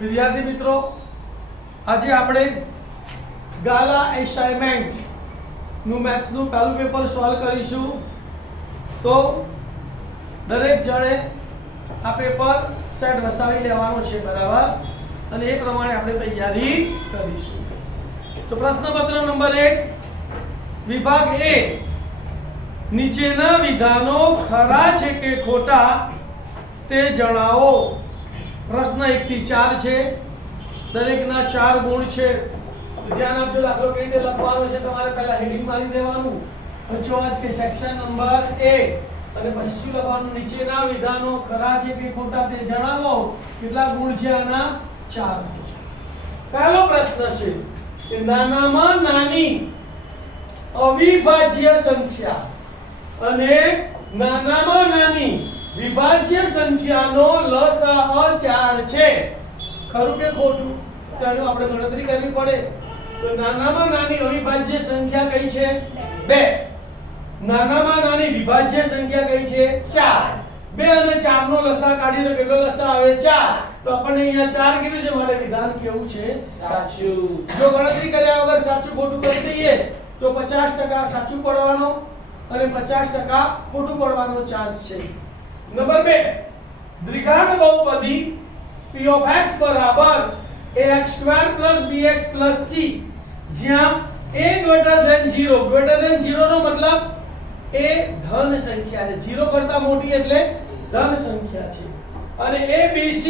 વિદ્યાર્થી મિત્રો, આજે આપણે ગાલા અસાઇનમેન્ટ નું મેથ્સ નું પહેલું પેપર સોલ્વ કરીશું. તો દરેક જણે આ પેપર સેટ વસાવી લેવાનો છે, બરાબર, અને એ પ્રમાણે આપણે તૈયારી કરીશું. તો પ્રશ્નપત્ર નંબર 1, વિભાગ એ, નીચેના વિધાનો ખરા છે કે ખોટા તે જણાવો. પ્રશ્ન 1 થી 4 છે, દરેકના 4 ગુણ છે. ધ્યાન આપજો, દાખલો કઈ રીતે લખવાનો છે તમારે પહેલા હેડિંગ મારી દેવાનું, પછી આજ કે સેક્શન નંબર A, અને પછી શું લખવાનું, નીચેના વિધાનો ખરા છે કે ખોટા તે જણાવો. કેટલા ગુણ છે આના? 4 ગુણ. પહેલો પ્રશ્ન છે કે નાનામાં નાની અવિભાજ્ય સંખ્યા અને નાનામાં નાની વિભાજ્ય સંખ્યાનો લસાઅ 4 છે. ખરું કે ખોટું? તેનો આપણે ગણતરી કરવી પડે. તો નાનામાં નાની અવિભાજ્ય સંખ્યા કઈ છે? 2. નાનામાં નાની વિભાજ્ય સંખ્યા કઈ છે? 4. 2 અને 4 નો લસાઅ કાઢીએ તો કેટલો લસાઅ આવે? 4. તો આપણને અહીંયા 4 કીધું છે, માટે વિધાન કેવું છે? સાચું. જો ગણતરી કર્યા વગર સાચું ખોટું કરી દઈએ તો 50% સાચું પડવાનો અને 50% ખોટું પડવાનો ચાન્સ છે. નંબર 2, દ્વિઘાત બહુપદી p of x બરાબર ax² + bx + c, જ્યાં a > 0 નો મતલબ એ ધન સંખ્યા છે, 0 કરતા મોટી એટલે ધન સંખ્યા છે, અને a b c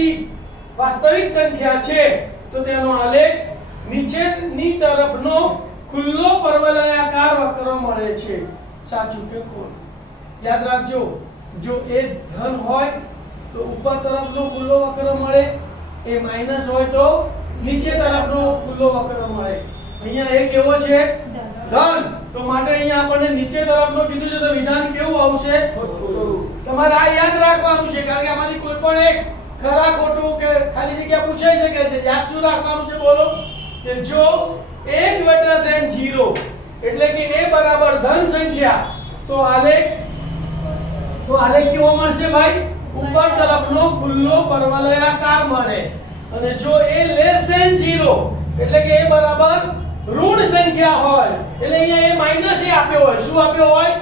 વાસ્તવિક સંખ્યા છે. તો તેનો આલેખ નીચેની તરફનો ખુલ્લો પરવલયાકાર વક્ર મળે છે. સાચું કે ખોટું? યાદ રાખજો, જો એ ધન હોય તો ઉપર તરફનો ખુલ્લો વક્ર મળે, એ માઈનસ હોય તો નીચે તરફનો ખુલ્લો વક્ર મળે. અહીંયા એક એવો છે ધન, તો માટે અહીંયા આપણને નીચે તરફનો કીધું છે, તો વિધાન કેવું આવશે? ખોટું. તમારે આ યાદ રાખવાનું છે, કારણ કે આમાંથી કોઈ પણ એક ખરા ખોટું કે ખાલી જગ્યા પૂછાઈ શકે છે. યાદ શું રાખવાનું છે? બોલો. કે જો a > 0 એટલે કે a બરાબર ધન સંખ્યા, તો આલેખ કેવો મળશે ભાઈ? ઉપર તરફનો ખુલ્લો પરવલયાકાર મળે. અને જો a < 0 એટલે કે a બરાબર ઋણ સંખ્યા હોય, એટલે અહીંયા a માઈનસ a આપ્યો હોય. શું આપ્યો હોય?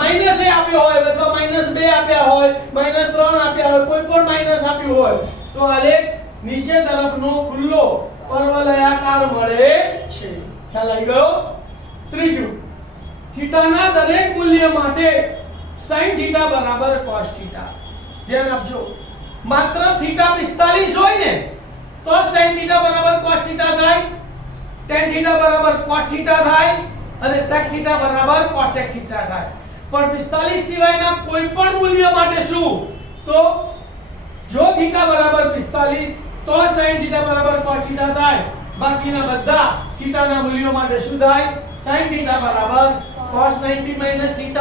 માઈનસ a આપ્યો હોય, અથવા -2 આપ્યા હોય, -3 આપ્યા હોય, કોઈ પણ માઈનસ આપ્યું હોય, તો આલેખ નીચે તરફનો ખુલ્લો પરવલયાકાર મળે છે. ખ્યાલ આવી ગયો? ત્રીજું, થીટાના દરેક મૂલ્ય માટે sin θ બરાબર cos θ. ધ્યાન આપજો, માત્ર થીટા 45 હોય ને તો sin θ બરાબર cos θ થાય, tan θ બરાબર cot θ થાય, અને sec θ બરાબર cosec θ થાય. પણ 45 સિવાયના કોઈ પણ મૂલ્ય માટે શું? તો જો θ બરાબર 45 તો sin θ બરાબર cos θ થાય, બાકીના બધા થીટાના મૂલ્યો માટે શું થાય? sin θ બરાબર cos 90 - θ.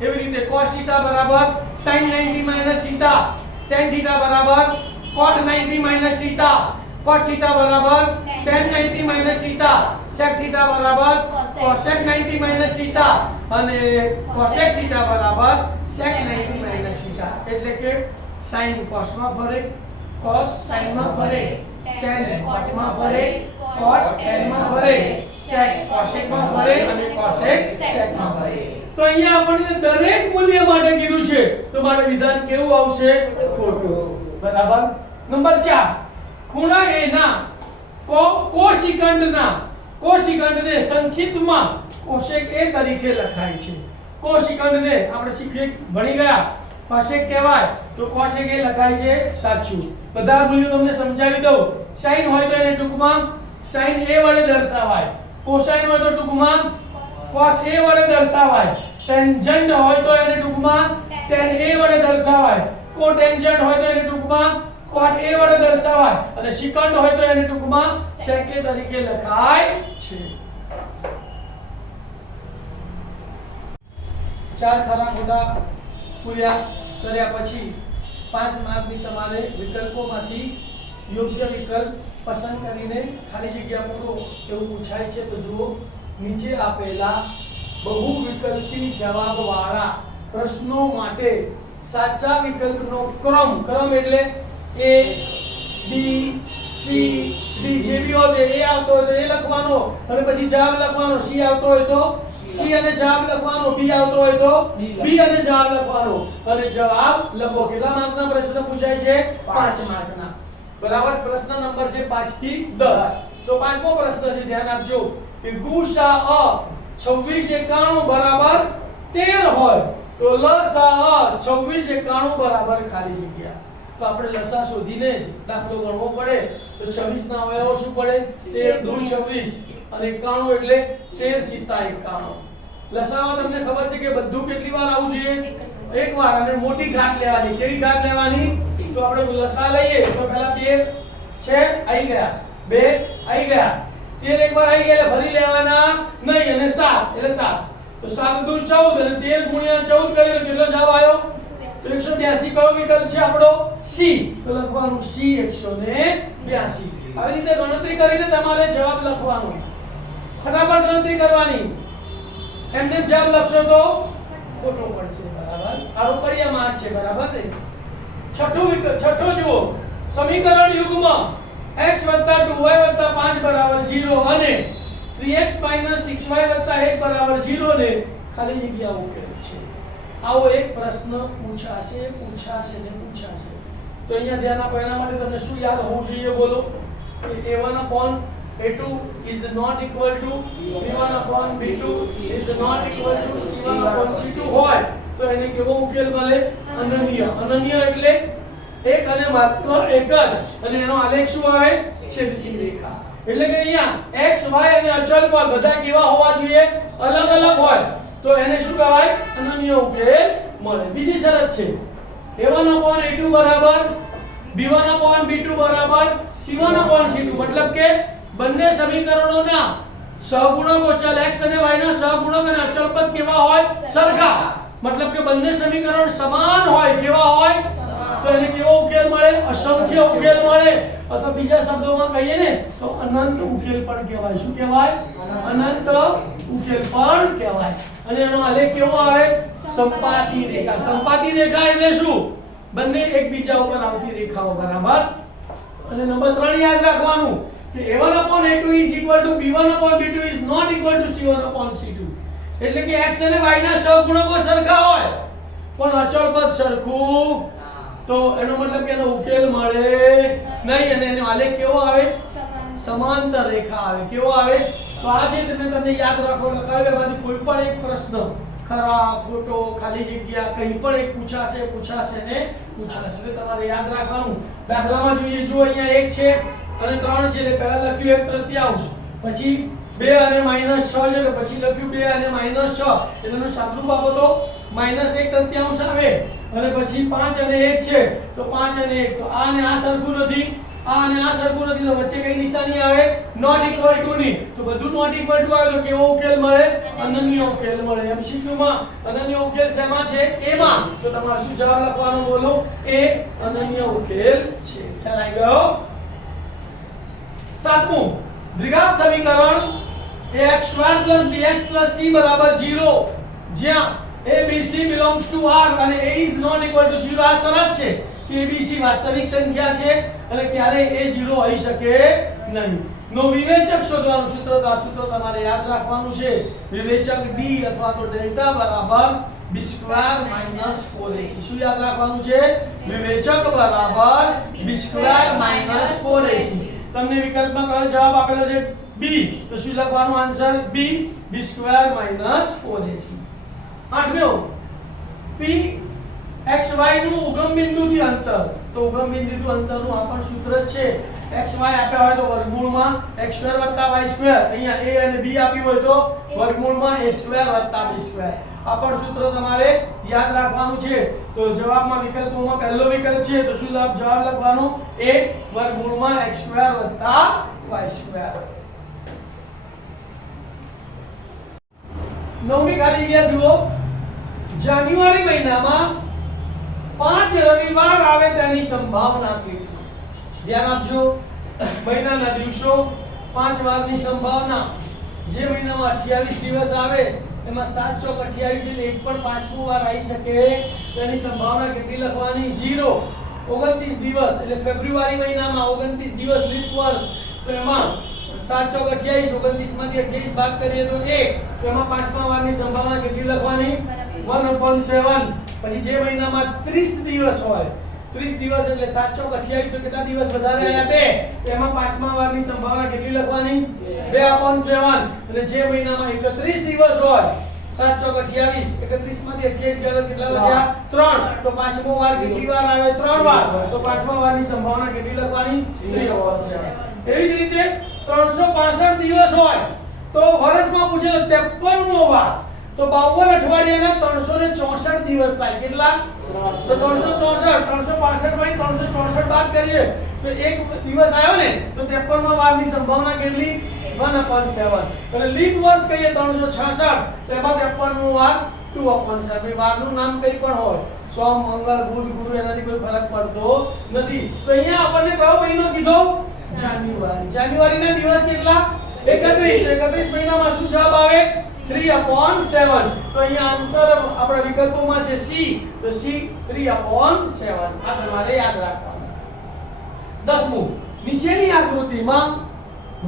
એવી રીતે cos θ બરાબર sin 90 - θ, tan θ બરાબર cot 90 - θ, cot θ બરાબર tan 90 - θ, sec θ બરાબર cosec 90 - θ, અને cosec θ બરાબર sec 90 - θ. એટલે કે sin cos માં ફરે, cos sin માં ફરે, tan cot માં ફરે, cot tan માં ફરે, sec cosec માં ફરે, અને cosec sec માં ફરે. તો અહીંયા આપણને દરેક મૂલ્ય માટે કીધું છે, તો મારે વિધાન કેવું આવશે? ખોટું. બરાબર. નંબર 4, ખૂણા a ના કોશિકંડને સંક્ષિપ્તમાં કોશેક a તરીકે લખાય છે. કોશિકંડને આપણે ભણી ગયા કોશેક કહેવાય, તો કોશેક a લખાય છે. સાચું. બધા મૂલ્યો તમને સમજાવી દઉં. sin હોય તો એને ટૂંકમાં sin a વડે દર્શાવાય, cosine હોય તો ટૂંકમાં cos a વડે દર્શાવાય, ટેન્જન્ટ હોય તો એને ટૂંકમાં tan a વડે દર્શાવાય, કોટેન્જન્ટ હોય તો એને ટૂંકમાં cot a વડે દર્શાવાય, અને શિકંડ હોય તો એને ટૂંકમાં sec a તરીકે લખાય છે. 4 ખરા ખોટા પૂર્યા કર્યા પછી 5 માર્કની તમારે વિકલ્પોમાંથી યોગ્ય વિકલ્પ પસંદ કરીને ખાલી જગ્યા પૂરો એવું પૂછાય છે. તો જુઓ, નીચે આપેલા બહુ વિકલ્પી જવાબવાળા પ્રશ્નો માટે સાચા વિકલ્પનો ક્રમ એટલે A B C C D જે બી હોય એ આવતો હોય તો એ લખવાનો અને પછી જવાબ લખવાનો સી આવતો હોય તો સી અને જવાબ લખવાનો બી આવતો હોય તો બી અને જવાબ લખવાનો અને જવાબ લખો કેટલા માર્કના પ્રશ્ન પૂછાય છે 5 માર્કના બરાબર પ્રશ્ન નંબર છે 5 થી 10 તો પાંચમો પ્રશ્ન છે ધ્યાન આપજો કે ગુસા 26 91 બરાબર 13 હોય તો લસા 26 91 બરાબર ખાલી જગ્યા તો આપણે લસા શોધીને જ દાખલો ગણવો પડે તો 26 ના અવયવો શું પડે 13 2 26 અને 91 એટલે 13 સીતા 91 લસામાં તમને ખબર છે કે બધું કેટલી વાર આવવું જોઈએ એક વાર અને મોટી ઘાત લેવાની કેવી ઘાત લેવાની તો આપણે લસા લઈએ તો પહેલા 13 છે આવી ગયા 2 આવી ગયા 13 એકવાર આવી ગયા એટલે ફરી લેવાના નહીં અને 7 એટલે 7 તો 7 2 14 અને 13 ગુણ્યા 14 કરીએ તો કેટલો જવાબ આવ્યો તો 182 કયો વિકલ્પ છે આપણો સી તો લખવાનું સી 182 આવી રીતે ગણતરી કરીને તમારે જવાબ લખવાનો ફટાફટ ગણતરી કરવાની એમને જવાબ લખશો તો ખોટો પડશે બરાબર આરો કરિયા માર્ક છે બરાબર ને છઠ્ઠો જુઓ સમીકરણ યુગ્મ x 2y 5 બરાબર 0 અને 3x 6y 1 0 ને ખાલી જગ્યા ઉકેલ છે આવો એક પ્રશ્ન પૂછાશે તો અહીંયા ધ્યાન આપો એના માટે તમને શું યાદ હોવું જોઈએ બોલો a1 a2 is not equal to b1 b2 is not equal to c1 c2 હોય તો એને કેવો ઉકેલ મળે અનન્ય એટલે એક અને માત્ર એક જ અને એનો આલેખ શું આવે છેદની રેખા એટલે કે અહીંયા x y અને અચલ પર બધા કેવા હોવા જોઈએ અલગ અલગ હોય તો એને શું કહેવાય અનન્ય ઉકેલ મળે બીજી શરત છે a1 a2 બરાબર b1 b2 બરાબર c1 c2 મતલબ કે બંને સમીકરણોના સહગુણકો ચલ x અને y ના સહગુણક અને અચળ પદ કેવા હોય સરખા મતલબ કે બંને સમીકરણ સમાન હોય કેવા હોય તો એને કેવો ઉકેલ મળે અસંખ્ય ઉકેલ મળે અથવા બીજા શબ્દોમાં કહીએ ને તો અનંત ઉકેલ પણ કહેવાય શું કહેવાય અનંત ઉકેલ પણ કહેવાય અને એનો આલેખ કેવો આવે સંપાતી રેખા એટલે શું બંને એકબીજા ઉપર આવતી રેખાઓ બરાબર અને નંબર 3 યાદ રાખવાનું કે a1 a2 is equal to b1 b2 is not equal to c1 c2 એટલે કે x અને y ના સહગુણકો સરખા હોય પણ અચળ પદ સરખું તો એનો મતલબ કે એનો ઉકેલ મળે નહીં અને એનો આલેખ કેવો આવે સમાંતર રેખા આવે કેવો આવે તો આ જે તમને યાદ રાખો લખાવેલ એમાંથી કોઈ પણ એક પ્રશ્ન ખરા ખોટો ખાલી જગ્યા કંઈ પણ એક પૂછાશે એટલે તમારે યાદ રાખવાનું દાખલામાં જોઈએ જો અહીંયા 1 છે અને 3 છે એટલે પહેલા લખ્યું 1/3 પછી 2 અને -6 છે તો પછી લખ્યું 2 અને -6 એટલે એનો સાદુરૂપ આપો તો -1/3 આવે અને પછી 5 અને 1 છે તો 5 અને 1 તો આ અને આ સરખું નથી તો વચ્ચે કઈ નિશાની આવે નોટ ઇક્વલ ટુ ની તો બધું નોટ ઇક્વલ ટુ આવે તો કેવો ઉકેલ મળે અનન્ય ઉકેલ મળે MCQ માં અનન્ય ઉકેલ શેમાં છે a માં તો તમારે શું જવાબ લખવાનો બોલો a અનન્ય ઉકેલ છે ખ્યાલ આવી ગયો સાતમું દ્વિઘાત સમીકરણ ax2 bx c 0 જ્યાં abc belongs to r અને a is not equal to 0 આ શરત છે કે abc વાસ્તવિક સંખ્યા છે અને ક્યારે a 0 હોઈ શકે નહીં નો વિવેચક શોધવાનું સૂત્ર તો આ સૂત્ર તમારે યાદ રાખવાનું છે વિવેચક d અથવા તો ડેલ્ટા બરાબર b² - 4ac શું યાદ રાખવાનું છે વિવેચક બરાબર b² - 4ac તમને વિકલ્પમાં કયો જવાબ આપેલો છે b તો શું લખવાનું આન્સર b b² - 4ac આઠમો p x y નું ઉગમ બિંદુથી અંતર તો ઉગમ બિંદુથી અંતરનું આ પણ સૂત્ર છે x y આપ્યા હોય તો વર્ગમૂળમાં x² + y² અહીંયા a અને b આપ્યું હોય તો વર્ગમૂળમાં a² + b² આ પણ સૂત્ર તમારે યાદ રાખવાનું છે તો જવાબમાં વિકલ્પોમાં પહેલો વિકલ્પ છે તો શું જવાબ લખવાનો a વર્ગમૂળમાં x² + y². નવમી ખાલી જગ્યા જુઓ જાન્યુઆરી મહિનામાં 5 રવિવાર આવે તેની સંભાવના કેટલી ધ્યાન આપજો મહિનાના દિવસો 5 વારની સંભાવના જે મહિનામાં 28 દિવસ આવે એમાં 7 ચોક 28 એટલે એક પણ પાંચમો વાર આવી શકે તેની સંભાવના કેટલી લખવાની 0 29 દિવસ એટલે ફેબ્રુઆરી મહિનામાં 29 દિવસ લીપ વર્ષ, તો એમાં 7 ચોક 28, 29 માંથી 28 બાદ કરીએ તો 1, તો એમાં પાંચમા વારની સંભાવના કેટલી લખવાની? 1/7. પછી જે મહિનામાં 30 દિવસ હોય, 30 દિવસ એટલે 7 ચોક 28, તો કેટલા દિવસ વધારે આયા? 2, તો એમાં પાંચમા વારની સંભાવના કેટલી લખવાની? 2/7. અને જે મહિનામાં 31 દિવસ હોય, 7 ચોક 28, 31 માંથી 28 ગયા તો કેટલા વધ્યા? 3, તો પાંચમો વાર કેટલી વાર આવે? 3 વાર, તો પાંચમા વારની સંભાવના કેટલી લખવાની? 3/7. એવી જ રીતે 365 દિવસ હોય તો વર્ષમાં પૂછેલો 53મો વાર, તો 52 અઠવાડિયાના 364 દિવસ થાય. કેટલા? તો 364, 365 માંથી 364 બાદ કરીએ તો એક દિવસ આવ્યો ને, તો 53મા વારની સંભાવના કેટલી? 1/7. અને લીપ વર્ષ કહીએ 366, તો એમાં 53મો વાર 2/7. ભાઈ વારનું નામ કઈ પણ હોય, સોમ, મંગળ, બુધ, ગુરુ, એનાથી કોઈ ફરક પડતો નથી. તો અહીંયા આપણને કયો મહિનો કીધો? જાન્યુઆરી. જાન્યુઆરીના દિવસ કેટલા? 31. 31 મહિનામાં શું જવાબ આવે? 3/7. તો અહીંયા આન્સર આપણા વિકલ્પોમાં છે C, તો C 3/7. આ તમારે યાદ રાખવાનું. 10મું, નીચેની આકૃતિમાં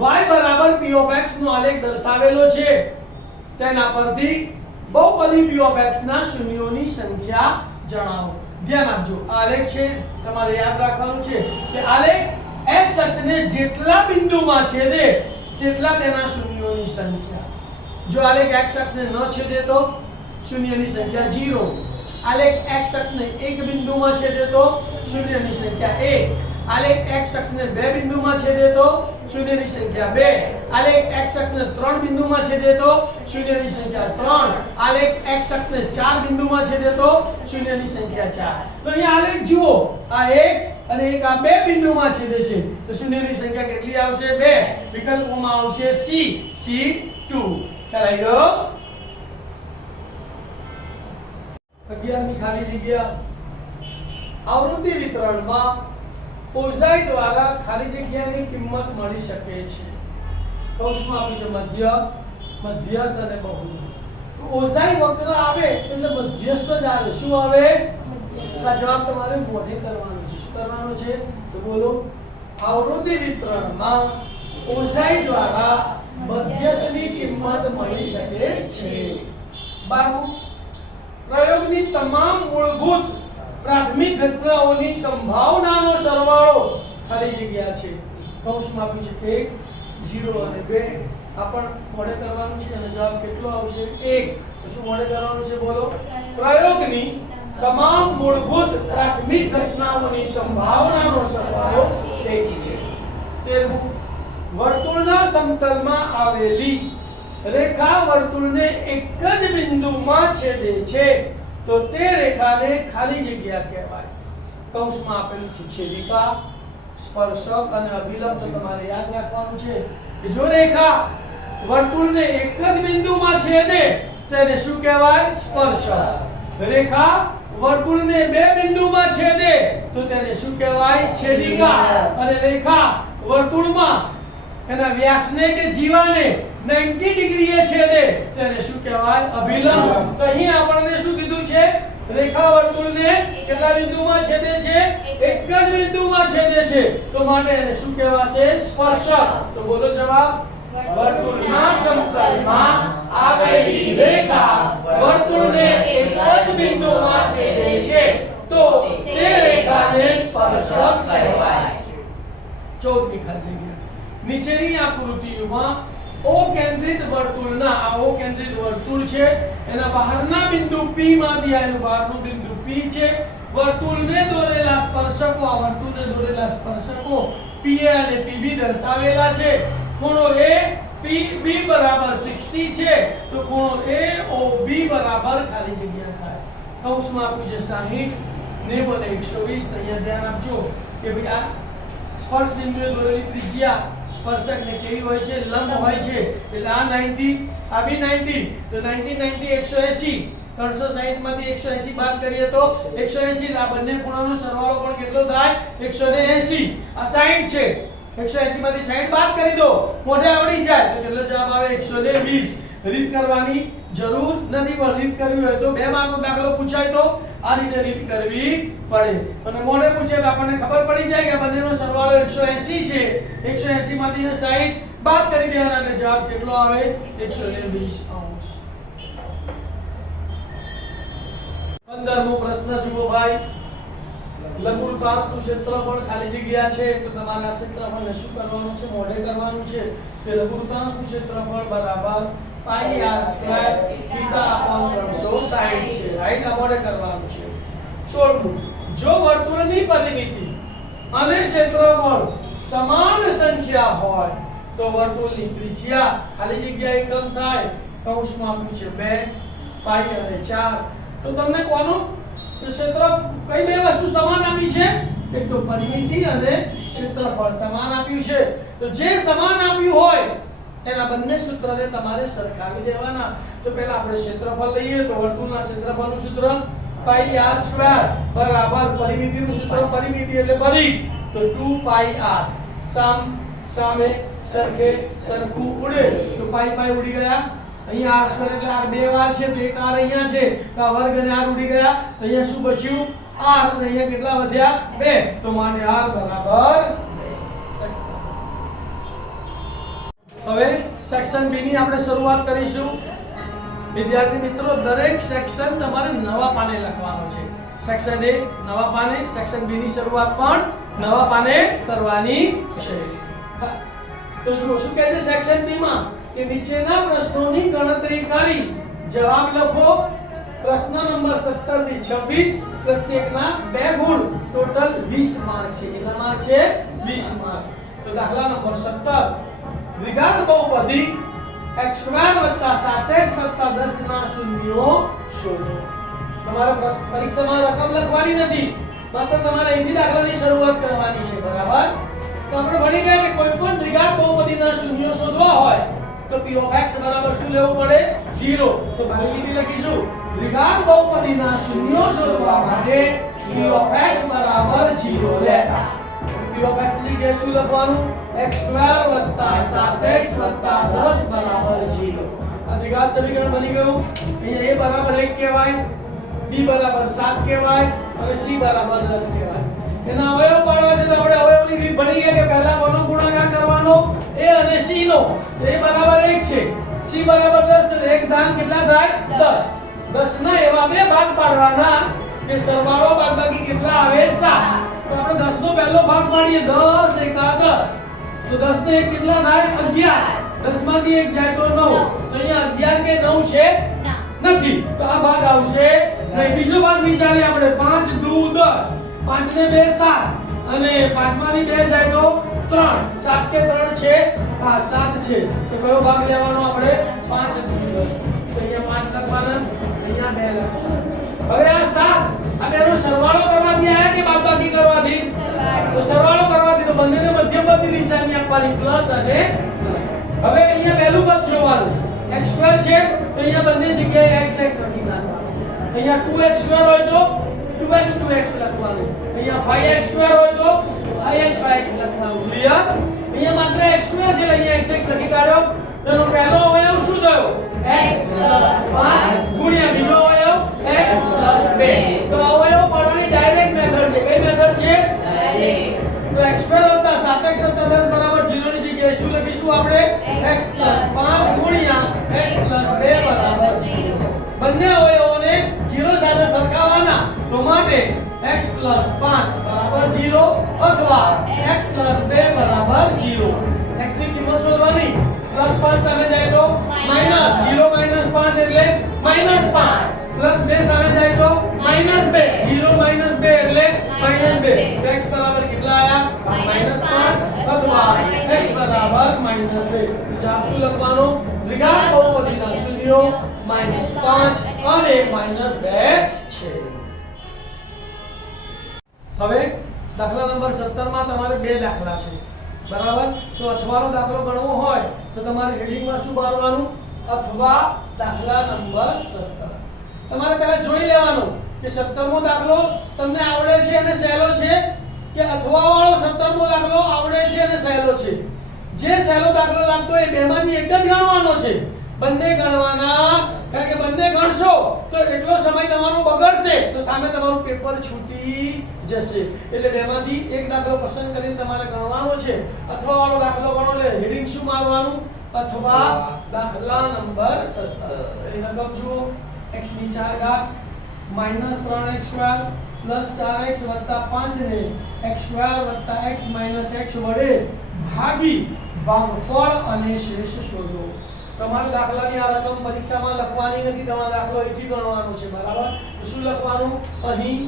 y બરાબર p of x નો આલેખ દર્શાવેલો છે. તેના પરથી બહુપદી p of x ના શૂન્યોની સંખ્યા જણાવો. ધ્યાન આપજો, આ આલેખ છે, તમારે યાદ રાખવાનું છે કે આલેખ x અક્ષને જેટલા બિંદુમાં છેદે તેટલા તેના શૂન્યોની સંખ્યા. જો આલેખ x અક્ષને ન છેદે તો શૂન્યની સંખ્યા 0. આલેખ x અક્ષને એક બિંદુમાં છેદે તો શૂન્યની સંખ્યા 1. આલેખ x અક્ષને બે બિંદુમાં છેદે તો શૂન્યની સંખ્યા 2. આલેખ x અક્ષને 3 બિંદુમાં છેદે તો શૂન્યની સંખ્યા 3. આલેખ x અક્ષને 4 બિંદુમાં છેદે તો શૂન્યની સંખ્યા 4. તો અહીંયા આલેખ જુઓ, આ 1 અને એક આ બે બિંદુમાં છેદે છે, તો શૂન્યની સંખ્યા કેટલી આવશે? 2. વિકલ્પોમાં આવશે C, C2. ખ્યાલ આવી ગયો? 11મી ખાલી જગ્યા. આવૃત્તિ વિતરણમાં ઓઝાઈ દ્વારા ખાલી જગ્યાની કિંમત મળી શકે છે. કૌંસમાં આપ્યું છે મધ્ય, મધ્યસ્થ અને બહુલક. તો ઓઝાઈ વક્ર આવે એટલે મધ્યસ્થ જ આવે. શું આવે? આ જવાબ તમારે મોઢે કરવાનો છે. શું કરવાનો છે? તો બોલો. આવૃત્તિ વિતરણમાં ઓઝાઈ દ્વારા મધ્યસ્થની કિંમત મળી શકે છે. 12મું, પ્રયોગની તમામ મૂળભૂત પ્રાથમિક ઘટનાઓની સંભાવનાનો સરવાળો ખાલી જગ્યા છે. કૌંસમાં આપ્યું છે 1, 0 અને 2. આ પણ મોઢે કરવાનું છે અને જવાબ કેટલો આવશે? 1. તો શું મોઢે કરવાનું છે? બોલો. પ્રયોગની તમામ મૂળભૂત પ્રાથમિક ઘટનાઓની સંભાવનાનો સરવાળો 1 છે. 13મું, વર્તુળના સમતલમાં આવેલી રેખા વર્તુળને એક જ બિંદુમાં છેદે છે, તો તે રેખાને ખાલી જગ્યા કહેવાય. કૌંસમાં આપેલું છે છેદિકા, સ્પર્શક અને અભિલંબ. તો તમારે યાદ રાખવાનું છે કે જો રેખા વર્તુળને એક જ બિંદુમાં છેદે તેને શું કહેવાય? સ્પર્શક. રેખા વર્તુળને બે બિંદુમાં છેદે તો તેને શું કહેવાય? છેદિકા. અને રેખા વર્તુળમાં એના વ્યાસને કે જીવાને 90 ડિગ્રીએ છેદે તેને શું કહેવાય? અભિલંબ. તો અહીં આપણને શું કીધું છે? રેખા વર્તુળને કેટલા બિંદુમાં છેદે છે? એક જ બિંદુમાં છેદે છે, તો માટે એને શું કહેવાશે? સ્પર્શક. તો બોલો જવાબ. વર્તુળના સમતલમાં આવેલી રેખા વર્તુળને એક જ બિંદુમાં છેદે છે, તો તે રેખાને સ્પર્શક કહેવાય. 14મી ખાલી જગ્યા. નીચેની આકૃતિઓમાં O કેન્દ્રિત વર્તુળના, આ O કેન્દ્રિત વર્તુળ છે, એના બહારના બિંદુ P માંથી આનું બહારનું બિંદુ P છે. વર્તુળને દોરેલા સ્પર્શકો, આ વર્તુળને દોરેલા સ્પર્શકો PA અને PB દર્શાવેલા છે. ખૂણો APB બરાબર 60 છે, તો ખૂણો AOB બરાબર ખાલી જગ્યા થાય. કૌંસમાં આપ્યું છે 60, 90 અને 120. અહીંયા ધ્યાન આપજો કે ભાઈ આ સ્પર્શ બિંદુએ દોરેલી ત્રિજ્યા સ્પર્શકને કેવી હોય છે? લંબ હોય છે. એટલે આ 90, આ બી 90, તો 90 90 180. 360 માંથી 180 બાદ કરીએ તો 180. આ બંને ખૂણાનો સરવાળો પણ કેટલો થાય? 180. આ 60 છે, 180 માંથી 60 બાદ કરી દો, મોઢે આવડી જાય તો કેટલો જવાબ આવે? 120. રીત કરવાની જરૂર નથી, પણ રીત કરવી હોય તો 2 માર્કનો દાખલો પૂછાય તો આ રીતે રીત કરવી પડે. અને મોઢે પૂછે તો આપણને ખબર પડી જાય કે બંનેનો સરવાળો 180 છે. 180 માંથી 60 બાદ કરી દેવાના એટલે જવાબ કેટલો આવે 120 15મો પ્રશ્ન જુઓ ભાઈ. લઘુવૃત્તાંશનું ક્ષેત્રફળ ખાલી જગ્યા છે તો તમારે આ ક્ષેત્રફળને શું કરવાનું છે? મોઢે કરવાનું છે. કે લઘુવૃત્તાંશનું ક્ષેત્રફળ બરાબર પાઈ r સ્ક્વેર થીટા અપોન 360 છે. રાઈટ? આ મોઢે કરવાનું છે. 16 જો વર્તુળની પરિમિતિ અને ક્ષેત્રફળ સમાન સંખ્યા હોય તો વર્તુળની ત્રિજ્યા ખાલી જગ્યા એકમ થાય. કૌંસમાં આપ્યું છે 2 પાઈ અને 4. તો તમને કોનું ક્ષેત્ર કઈ બે વસ્તુ સમાન આપી છે? એક તો પરિમિતિ અને ક્ષેત્રફળ સમાન આપ્યું છે. તો જે સમાન આપ્યું હોય એના બંને સૂત્રને તમારે સરખાવી દેવાના. તો પહેલા આપણે ક્ષેત્રફળ લઈએ તો વર્તુળના ક્ષેત્રફળનું સૂત્ર પાઈ r સ્ક્વેર બરાબર પરિમિતિનું સૂત્ર પરિમિતિ એટલે પરિઘ તો 2 પાઈ r સામે સરખે સરખું ઉડે તો પાઈ પાઈ ઉડી ગયા. અહીંયા r સ્ક્વેર એટલે r બે વાર છે તો એક r અહીંયા છે તો આ વર્ગ અને r ઉડી ગયા તો અહીંયા શું બચ્યું r અને અહીંયા કેટલા વધ્યા 2 તો માટે r બરાબર. હવે સેક્શન બી ની આપણે શરૂઆત કરીશું. વિદ્યાર્થી મિત્રો દરેક સેક્શન તમારે નવા પાને લખવાનો છે. સેક્શન એ નવા પાને, સેક્શન બી ની શરૂઆત પણ નવા પાને કરવાની છે. તો જો શું કહે છે સેક્શન બી માં કે નીચેના પ્રશ્નોની ગણતરી કરી જવાબ લખો. પ્રશ્ન નંબર 17 થી 26 પ્રત્યેકના 2 ગુણ ટોટલ 20 માર્ક છે. કેટલા માર્ક છે? 20 માર્ક. તો દાખલા નંબર 17 દ્વિઘાત બહુપદી x² + 7x + 10 ના શૂન્યો શોધો. તમારે પરીક્ષામાં રકમ લખવાની નથી, માત્ર તમારે અહીંથી દાખલાની શરૂઆત કરવાની છે. બરાબર? તો આપણે ભણી ગયા કે કોઈ પણ દ્વિઘાત બહુપદીના શૂન્યો શોધવા હોય તો p of x બરાબર શું લેવું પડે? 0. તો ભાઈ લીટી લખીશું દ્વિઘાત બહુપદીના શૂન્યો શોધવા માટે p of x બરાબર 0 લેતા. p of x ની જગ્યાએ શું લખવાનું? x² + 7x + 10 બરાબર 0. આ દ્વિઘાત સમીકરણ બની ગયું. અહીંયા a બરાબર 1 કહેવાય, b બરાબર 7 કહેવાય અને c બરાબર 10 કહેવાય. એના અવયવ પાડવા છે તો આપણે અવયવની રીત ભણી ગયા કે પહેલા કોનો ગુણાકાર કરવાનો? a અને c નો. a બરાબર 1 છે, c બરાબર 10 એટલે એક ધાન કેટલા થાય? 10. 10 ના એવા બે ભાગ પાડવાના કે સરવાળો બાદબાકી કેટલા આવે? 7. તો આપણે 10 નો પહેલો ભાગ પાડીએ 10 * 1 = 10. તો 10 ને 1 કેટલા થાય? 11. 10 માંથી 1 જાય તો 9. તો અહીંયા 11 કે 9 છે? નથી. તો આ ભાગ આવશે નહીં. બીજો ભાગ વિચારીએ આપણે 5 * 2 = 10. 5 ને 2 7 અને 5 માંથી 2 જાય તો 3. 7 કે 3 છે? હા 7 છે. તો કયો ભાગ લેવાનો આપણે? 5 * 2 = 10. તો અહીંયા 5 લખવાના, અહીંયા 2 લખવાના. હવે આ 7 આ બેનો સરવાળો કરવાથી આયા કે બાદબાકી કરવાથી? તો સરવાળો કરવાથી. તો બંનેને મધ્યમપદની નિશાની આપવાની પ્લસ અને હવે અહીંયા પહેલું પદ જોવાનું x² છે તો અહીંયા બંને જગ્યાએ x x લખી નાખવાનું. અહીંયા 2x² હોય તો 2x 2x લખવાનું. અહીંયા 5x² હોય તો 5x 5x લખવાનું. ક્લિયર? અહીંયા માત્ર x² છે એટલે અહીંયા x x લખી કાઢો. તેનો પહેલો અવયવ શું થયો? x + 5 ગુણ્યા બીજો અવયવ x + 2. તો અવયવ પાડવાની ડાયરેક્ટ મેથડ છે. કઈ મેથડ છે? ડાયરેક્ટ. તો x² + 7x + 10 બરાબર 0 ની જગ્યાએ શું લખીશું આપણે? x + 5 ગુણ્યા x + 2 બરાબર 0. બંને અવયવોને 0 સાથે સરખાવવાના. તો માટે x + 5 બરાબર 0 અથવા x + 2 બરાબર 0. x ની કિંમત શોધવાની. +5 સામે જાય તો -0 - 5 એટલે -5. +2 સામે જાય તો -2 0 - 2 એટલે -2. તો x બરાબર કેટલા આયા? -5 અથવા x બરાબર -2. જવાબ શું લખવાનો? દ્વિઘાત બહુપદીના શૂન્યો -5 અને -2 છે. હવે દાખલા નંબર 17 માં તમારે બે દાખલા છે. બરાબર? તો અથવાનો દાખલો ગણવો હોય તો તમારે હેડિંગમાં શું મારવાનું? અથવા દાખલા નંબર 17. તમારે પહેલા જોઈ લેવાનું કે 17મો દાખલો તમને આવડે છે અને સહેલો છે કે અથવા વાળો 17મો દાખલો આવડે છે અને સહેલો છે. જે સહેલો દાખલો લાગતો એ બેમાંથી એક જ ગણવાનો છે. બંને ગણવાના કારણ કે બંને ગણશો તો એટલો સમય તમારો બગડશે તો સામે તમારું પેપર છૂટી જશે એટલે બેમાંથી એક દાખલો પસંદ કરીને તમારે ગણવાનો છે અથવા વાળો દાખલો ગણો એટલે હેડિંગ શું મારવાનું અથવા દાખલા નંબર 17 એની રકમ જુઓ x ની 4 ઘાત -3x² + 4x + 5 ને x² + x - x વડે ભાગી ભાગફળ અને શેષ શોધો તમારે દાખલાની આ રકમ પરીક્ષામાં લખવાની નથી તમારે દાખલો અહીંથી ગણવાનો છે બરાબર તો શું લખવાનું અહીં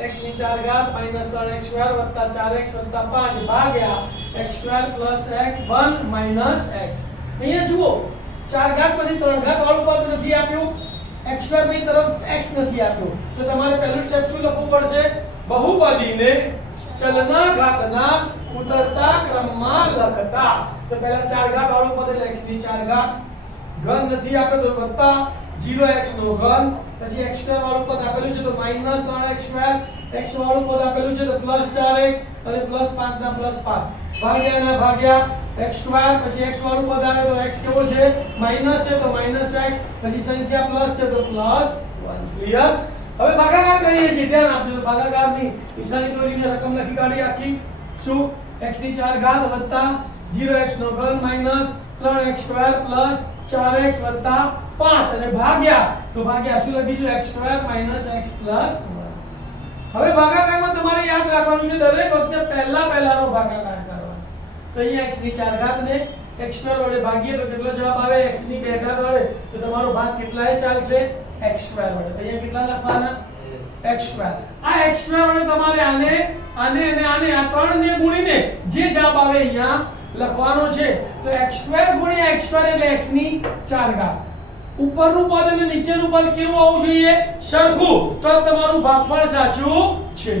x ની 4 ઘાત -3x² + 4x + 5 ભાગ્યા x² + x 1 - x અહીંયા જુઓ 4 ઘાત પછી 3 ઘાત વાળું પદ નથી આપ્યું x² ની તરફ x નથી આપ્યો તો તમારે પહેલું સ્ટેપ શું લખવું પડશે બહુપદીને ચલના ઘાતના ઉતરતા ક્રમમાં લખતા તો પહેલા 4 ઘાત વાળું પદ એટલે x ની 4 ઘાત ઘન નથી આપ્યો તો વત્તા 0x નો ઘન પછી x² વાળું પદ આપેલું છે તો -3x² x વાળું પદ આપેલું છે તો +4x અને +5 ના +5 ભાગ્યા ના ભાગ્યા x² પછી x વાળું પદ આવે તો x કેવો છે માઈનસ છે તો -x પછી સંખ્યા પ્લસ છે તો +1 ક્લિયર હવે ભાગાકાર કરીએ છીએ ધ્યાન આપજો ભાગાકારની નિશાની દોરીને રકમ લખી કાઢી આખી શું x ની 4 ઘાત વત્તા 0x નો ઘન -3x² + 4x + 5 અને ભાગ્યા તો ભાગ્યા શું લખીશું x² - x + 1 હવે ભાગાકારમાં તમારે યાદ રાખવાનું છે દરેક વખતે પહેલાનો ભાગાકાર કરવાનો તો અહીંયા x ની 4 ઘાત ને x² વડે ભાગીએ તો કેટલો જવાબ આવે x ની 2 ઘાત વડે તો તમારો ભાગ કેટલાય ચાલશે x² વડે અહીંયા કેટલા લખવાના x² આ x² વડે તમારે આને અને આ ત્રણ ને ગુણીને જે જવાબ આવે અહીંયા લખવાનો છે તો x² * x² એટલે x ની 4 ઘાત ઉપરનું પદ અને નીચેનું પદ કેવું આવવું જોઈએ સરખું તો તમારું ભાગફળ સાચું છે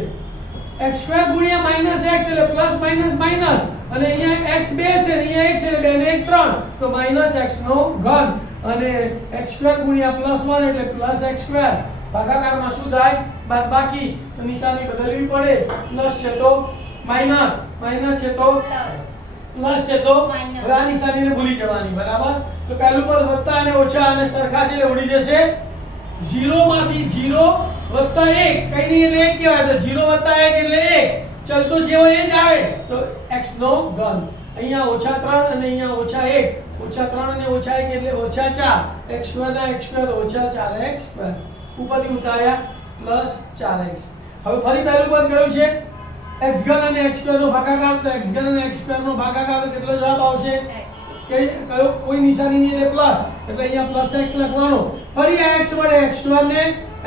x² * -x એટલે પ્લસ માઈનસ માઈનસ અને અહીંયા x 2 છે અને અહીંયા 1 છે એટલે 2 ને 1 3 તો -x નો ઘન અને x² * +1 એટલે +x² ભાગાકારમાં શું થાય બાદબાકી તો નિશાની બદલવી પડે પ્લસ છે તો માઈનસ માઈનસ છે તો પ્લસ છે તો હવે આ નિશાનીને ભૂલી જવાની બરાબર તો પહેલું પદ વત્તા અને ઓછા અને સરખા છે એટલે ઉડી જશે 0 માંથી 0 વત્તા 1 કઈ નહીં એટલે 1 કહેવાય તો 0 વત્તા 1 એટલે 1 ચલતો જેવો એ જ આવે તો x નો ઘન અહીંયા -3 અને અહીંયા -1 -3 અને -1 એટલે -4 x² ના x² -4x² ઉપરથી ઉતાર્યા +4x હવે ફરી પહેલું પદ કયું છે x ઘન અને x² નો ભાગાકાર તો x ઘન અને x² નો ભાગાકાર તો કેટલો જવાબ આવશે કે કયો કોઈ નિશાની નહીં એટલે પ્લસ એટલે અહીંયા +x લખવાનો ફરી આ x વડે x² ને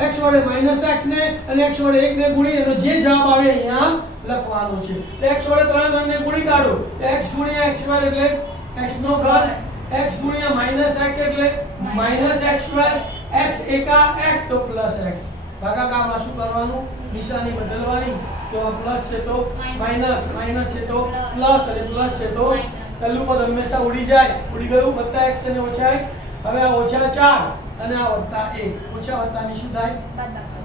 x વડે -x ને અને x વડે 1 ને ગુણી એનો જે જવાબ આવે અહીંયા લખવાનો છે તો x વડે 3 ને ગુણી કાઢો તો x * x² એટલે x નો ઘન x * -x એટલે -x² x એકા x તો +x ભાગાકારમાં શું કરવાનું નિશાની બદલવાની તો આ પ્લસ છે તો માઈનસ માઈનસ છે તો પ્લસ અને પ્લસ છે તો પહેલું પદ હંમેશા ઉડી જાય ઉડી ગયું +x અને -1 હવે આ -4 અને આ +1 ઓછા વત્તાની શું થાય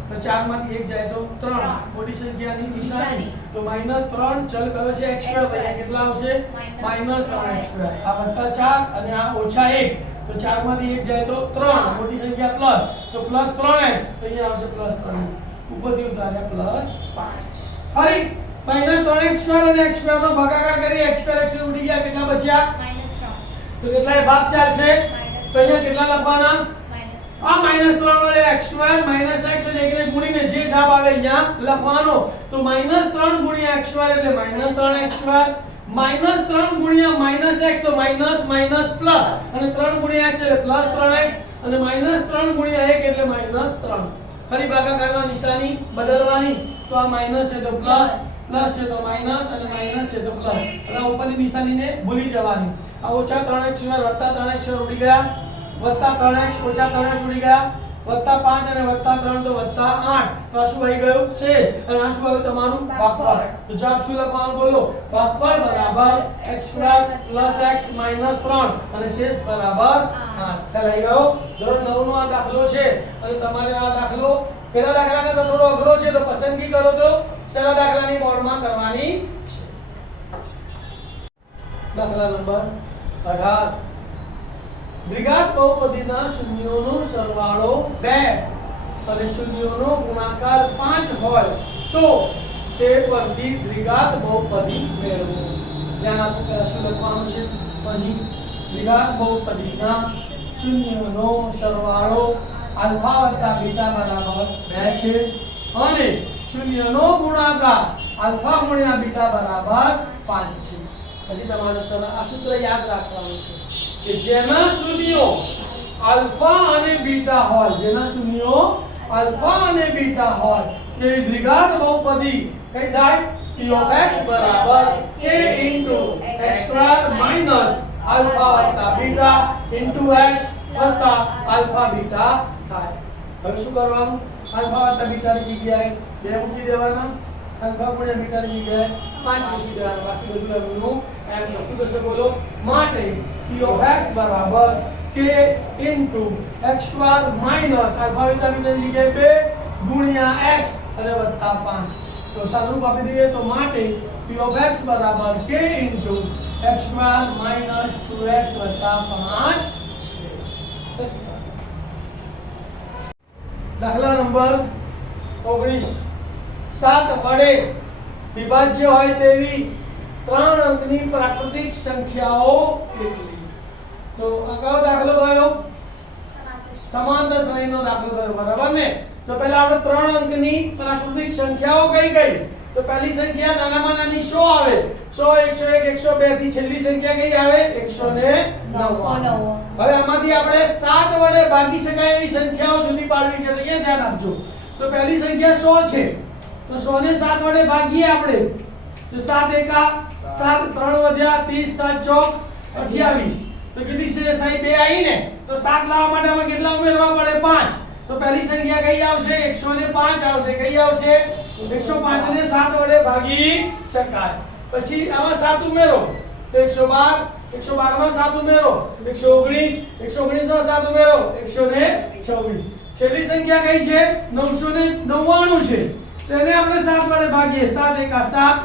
તો 4 માંથી 1 જાય તો 3 મોટી સંખ્યાની નિશાની તો -3 ચલ કયો છે x² ભાઈ કેટલા આવશે -3x² આ +4 અને આ -1 તો 4 માંથી 1 જાય તો 3 મોટી સંખ્યા પ્લસ તો +3x તો અહીંયા આવશે +3x ઉપરથી ઉતાર્યા +5 ફરી -3x² અને x² નો ભાગાકાર કરી x² ઉડી ગયા કેટલા બચ્યા -3 તો કેટલાય ભાગ ચાલશે તો અહીંયા કેટલા લખવાના આ -3 વડે x² -x અને 1 ને ગુણીને જે જવાબ આવે અહીંયા લખવાનો તો -3 * x² એટલે -3x² -3 * -x તો માઈનસ માઈનસ પ્લસ અને 3 * x એટલે +3x અને -3 * 1 એટલે -3 ફરી ભાગાકારમાં નિશાની બદલવાની તો આ માઈનસ છે તો પ્લસ પ્લસ છે તો માઈનસ અને માઈનસ છે તો પ્લસ અને ઉપરની નિશાનીને ભૂલી જવાની આ -3x² +3x ઉડી ગયા +3x -3x ઉડી ગયા +5 અને +3 તો +8 તો આ શું આવી ગયું શેષ અને આ શું આવ્યું તમારું ભાગફળ તો જવાબ શું લખવાનું બોલો ભાગફળ બરાબર x² + x - 3 અને શેષ બરાબર 8 ખ્યાલ આવી ગયો ધોરણ 9 નો આ દાખલો છે અને તમારે આ દાખલો પહેલા દાખલાને તો થોડો અઘરો છે તો પસંદગી કરો તો સરળ દાખલાની બોર્ડમાં કરવાની છે દાખલા નંબર 18 દ્વિઘાત બહુપદીના શૂન્યોનો સરવાળો 2 અને શૂન્યોનો ગુણાકાર 5 હોય તો તે પરથી દ્વિઘાત બહુપદી મેળવો. ધ્યાન આપો પહેલા શું લખવાનું છે અહીં દ્વિઘાત બહુપદીના શૂન્યોનો સરવાળો આલ્ફા વત્તા બીટા બરાબર 2 છે અને શૂન્યનો ગુણાકાર આલ્ફા ગુણ્યા બીટા બરાબર 5 છે. પછી તમારે આ સૂત્ર યાદ રાખવાનું છે કે જેના શૂન્યો આલ્ફા અને બીટા હોય, જેના શૂન્યો આલ્ફા અને બીટા હોય તે દ્વિઘાત બહુપદી કઈ થાય? p of x બરાબર k into x square minus alpha વત્તા બીટા into x વત્તા alpha બીટા થાય. હવે શું કરવાનું? આલ્ફા વત્તા બીટાની જગ્યાએ 2 મૂકી દેવાના, આલ્ફા ગુણ્યા બીટાની જગ્યાએ 5 મૂકી દેવાના, બાકી બધું એમનું એમ. તો શું થશે બોલો? માટે p of x બરાબર k into x square minus alpha બીટાની જગ્યાએ 2 ગુણ્યા x અને વત્તા 5. તો સાદુરૂપ આપી દઈએ તો માટે p of x બરાબર k into x square minus 2x વત્તા 5 છે. દાખલા નંબર 19 7 વડે વિભાજ્ય હોય તેવી 3 અંકની પ્રાકૃતિક સંખ્યાઓ કેટલી? તો આ કયો દાખલો થયો? સમાંતર શ્રેણીનો દાખલો થયો, બરાબર ને? તો પહેલા આપણે 3 અંકની પ્રાકૃતિક સંખ્યાઓ કઈ કઈ? તો પહેલી સંખ્યા નાનામાં નાની 100 આવે, 100 101 102 થી છેલ્લી સંખ્યા કઈ આવે? 199. હવે આમાંથી આપણે 7 વડે ભાગી શકાય એવી સંખ્યાઓ જુદી પાડવી છે, તો અહીંયા ધ્યાન આપજો. તો પહેલી સંખ્યા 100 છે, તો 100 ને 7 વડે ભાગીએ આપણે. તો 7 એકા 7, 3 વધ્યા 30, 7 ચોક 28. તો કેટલી શેષ આવી? 2 આવી ને. તો 7 લાવવા માટે આમાં કેટલા ઉમેરવા પડે? 5. તો પહેલી સંખ્યા કઈ આવશે? 105 આવશે. કઈ આવશે? 105 ને 7 વડે ભાગી શકાય. પછી આમાં 7 ઉમેરો તો 112, 112 માં 7 ઉમેરો 119, 119 માં 7 ઉમેરો 124. છેલ્લી સંખ્યા કઈ છે? 999 છે. તેને આપણે 7 વડે ભાગીએ. 7 એકા 7,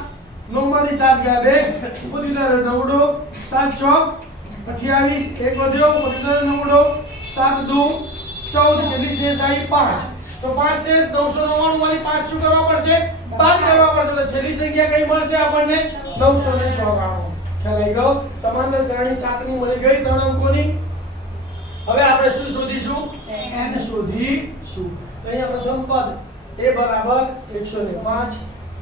9 માંથી 7 ગયા 2, 75 9 7 ચોક 28, 1 વધ્યો 75 9 7 દુ 14. કેટલી શેષ આવી? 5. તો 5 શેષ 999 માંથી 5 શું કરવા પડશે? બાદ કરવા પડશે. તો છેલ્લી સંખ્યા કઈ મળશે આપણને? 994. ખ્યાલ આવી ગયો? સમાંતર શ્રેણી 7 ની મળી ગઈ 3 અંકોની. હવે આપણે શું શોધીશું? n શોધીશું. તો અહીંયા પ્રથમ પદ a બરાબર 105,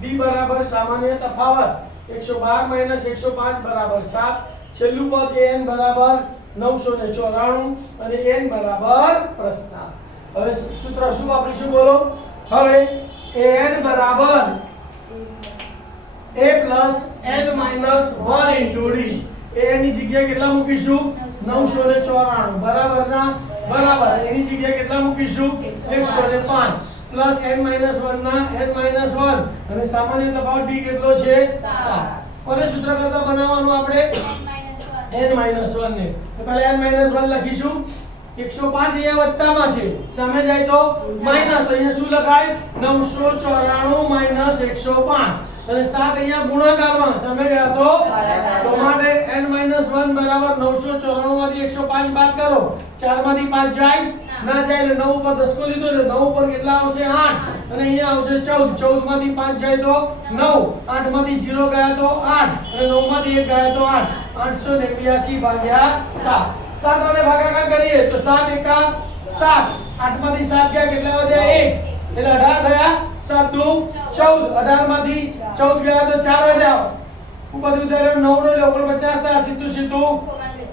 b બરાબર સામાન્ય તફાવત 112 - 105 બરાબર 7, છેલ્લું પદ an બરાબર 994 અને n બરાબર પ્રશ્નાર્થ. હવે સૂત્ર શું વાપરીશું બોલો? હવે an બરાબર a plus n minus 1 into d. an ની જગ્યાએ કેટલા મૂકીશું? 994 બરાબર ના બરાબર. એની જગ્યાએ કેટલા મૂકીશું? 105 plus n minus 1 ના n minus 1 અને સામાન્ય તફાવત d કેટલો છે? 7. કોને સૂત્ર કરતા બનાવવાનું આપણે? n minus 1 ને. તો પહેલા n minus 1 લખીશું. 105 અહીંયા વત્તામાં છે, સામે જાય તો માઈનસ. તો અહીંયા શું લખાય? 994 minus 105 અને 7 અહીંયા ગુણાકારમાં, સામે ગયા તો માટે n minus 1 બરાબર 994 માંથી 105 બાદ કરો. 4 માંથી 5 જાય ના જાય એટલે 9 ઉપર દસકો લીધો એટલે 9 ઉપર કેટલા આવશે? 8 અને અહીંયા આવશે 14. 14 માંથી 5 જાય તો 9, 8 માંથી 0 ગયા તો 8 અને 9 માંથી 1 ગયા તો 8. 889 ભાગ્યા 7. 7 વડે ભાગાકાર કરીએ તો 7 એકા 7, 8 માંથી 7 ગયા કેટલા વધ્યા? 1 એટલે 18 થયા. 7 દુ 14, 18 માંથી 14 ગયા તો 4 વધ્યા. ઉપરથી ઉતાર્યો 9 એટલે 49 થયા. સીધું સીધું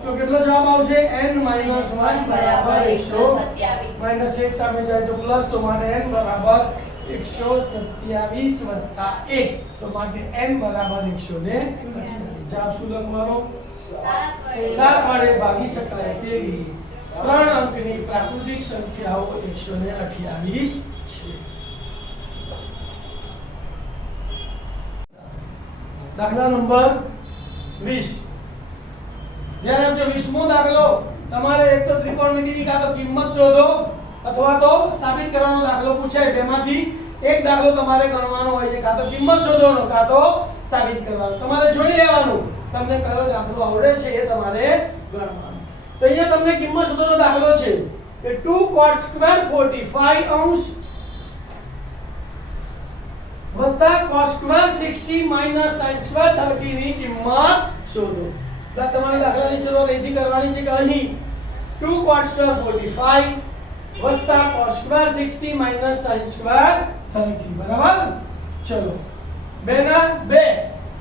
તો કેટલો જવાબ આવશે? n minus 1 બરાબર 127. માઈનસ 1 સામે જાય તો પ્લસ, તો માટે n બરાબર 127 વત્તા 1. તો માટે n બરાબર 128. જવાબ શું લખવાનો? 7 વડે ભાગી શકાય તેવી 3 અંકની પ્રાકૃતિક સંખ્યાઓ 128 છે. દાખલા નંબર 20. જ્યારે આપણે 20મો દાખલો, તમારે એક તો ત્રિકોણમિતિની કાં તો કિંમત શોધો અથવા તો સાબિત કરવાનો દાખલો પૂછાય. બેમાંથી એક દાખલો તમારે ગણવાનો હોય છે, કાં તો કિંમત શોધવાનો કાં તો સાબિત કરવાનો. તમારે જોઈ લેવાનું તમને કયો દાખલો આવડે છે એ તમારે ગણવાનો. તો તો અહીંયા તમને કિંમત શોધવાનો દાખલો છે કે 2 cot સ્ક્વેર 45 અંશ વત્તા cos square 60 minus sin square 30 ની કિંમત શોધો. તો તમારે દાખલાની શરૂઆત અહીંથી કરવાની છે કે અહીં 2 cot સ્ક્વેર 45 વત્તા cos square 60 minus sin square 30 બરાબર. ચલો 2 ના 2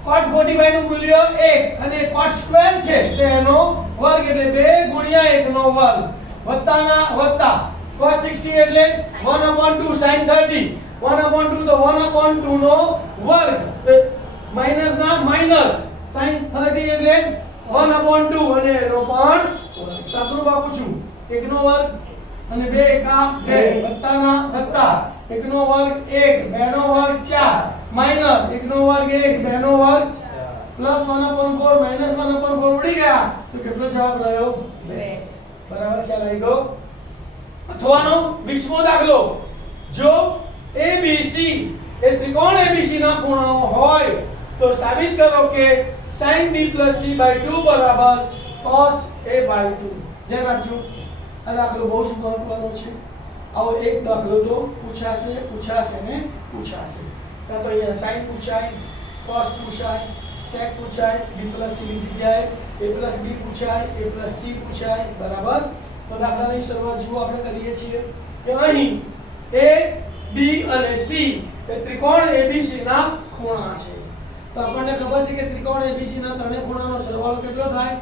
cot 45 નું મૂલ્ય 1 અને cot સ્ક્વેર છે તો એનો વર્ગ એટલે 2 ગુણ્યા 1 નો વર્ગ વત્તાના વત્તા cos 60 એટલે 1/2 sin 30 1/2 તો 1/2 નો વર્ગ માઈનસ ના માઈનસ sin 30 એટલે 1/2 અને એનો પણ સાદુરૂપ આપું છું 1 નો વર્ગ અને 2 એકા 2 વત્તાના વત્તા 1 નો વર્ગ 1 2 નો વર્ગ 4 માઈનસ 1 નો વર્ગ 1 2 નો વર્ગ પ્લસ 1/4 માઈનસ 1/4 ઉડી ગયા તો કેટલો જવાબ રહ્યો 2. બરાબર ખ્યાલ આવી ગયો. અથવાનો 20મો દાખલો. જો ABC એ ત્રિકોણ ABC ના ખૂણાઓ હોય તો સાબિત કરો કે sin B + C/2 બરાબર cos A/2. ધ્યાન રાખજો આ દાખલો બહુ જ મહત્વનો છે. આવો એક દાખલો તો પૂછાશે ને પૂછાશે. કાં તો અહીંયા sin પૂછાય, cos પૂછાય, sec પૂછાય, B + C ની જગ્યાએ A + B પૂછાય, A + C પૂછાય બરાબર. તો દાખલાની શરૂઆત જો આપણે કરીએ છીએ કે અહીં A B અને C એ ત્રિકોણ ABC ના ખૂણા છે. તો આપણને ખબર છે કે ત્રિકોણ ABC ના ત્રણેય ખૂણાનો સરવાળો કેટલો થાય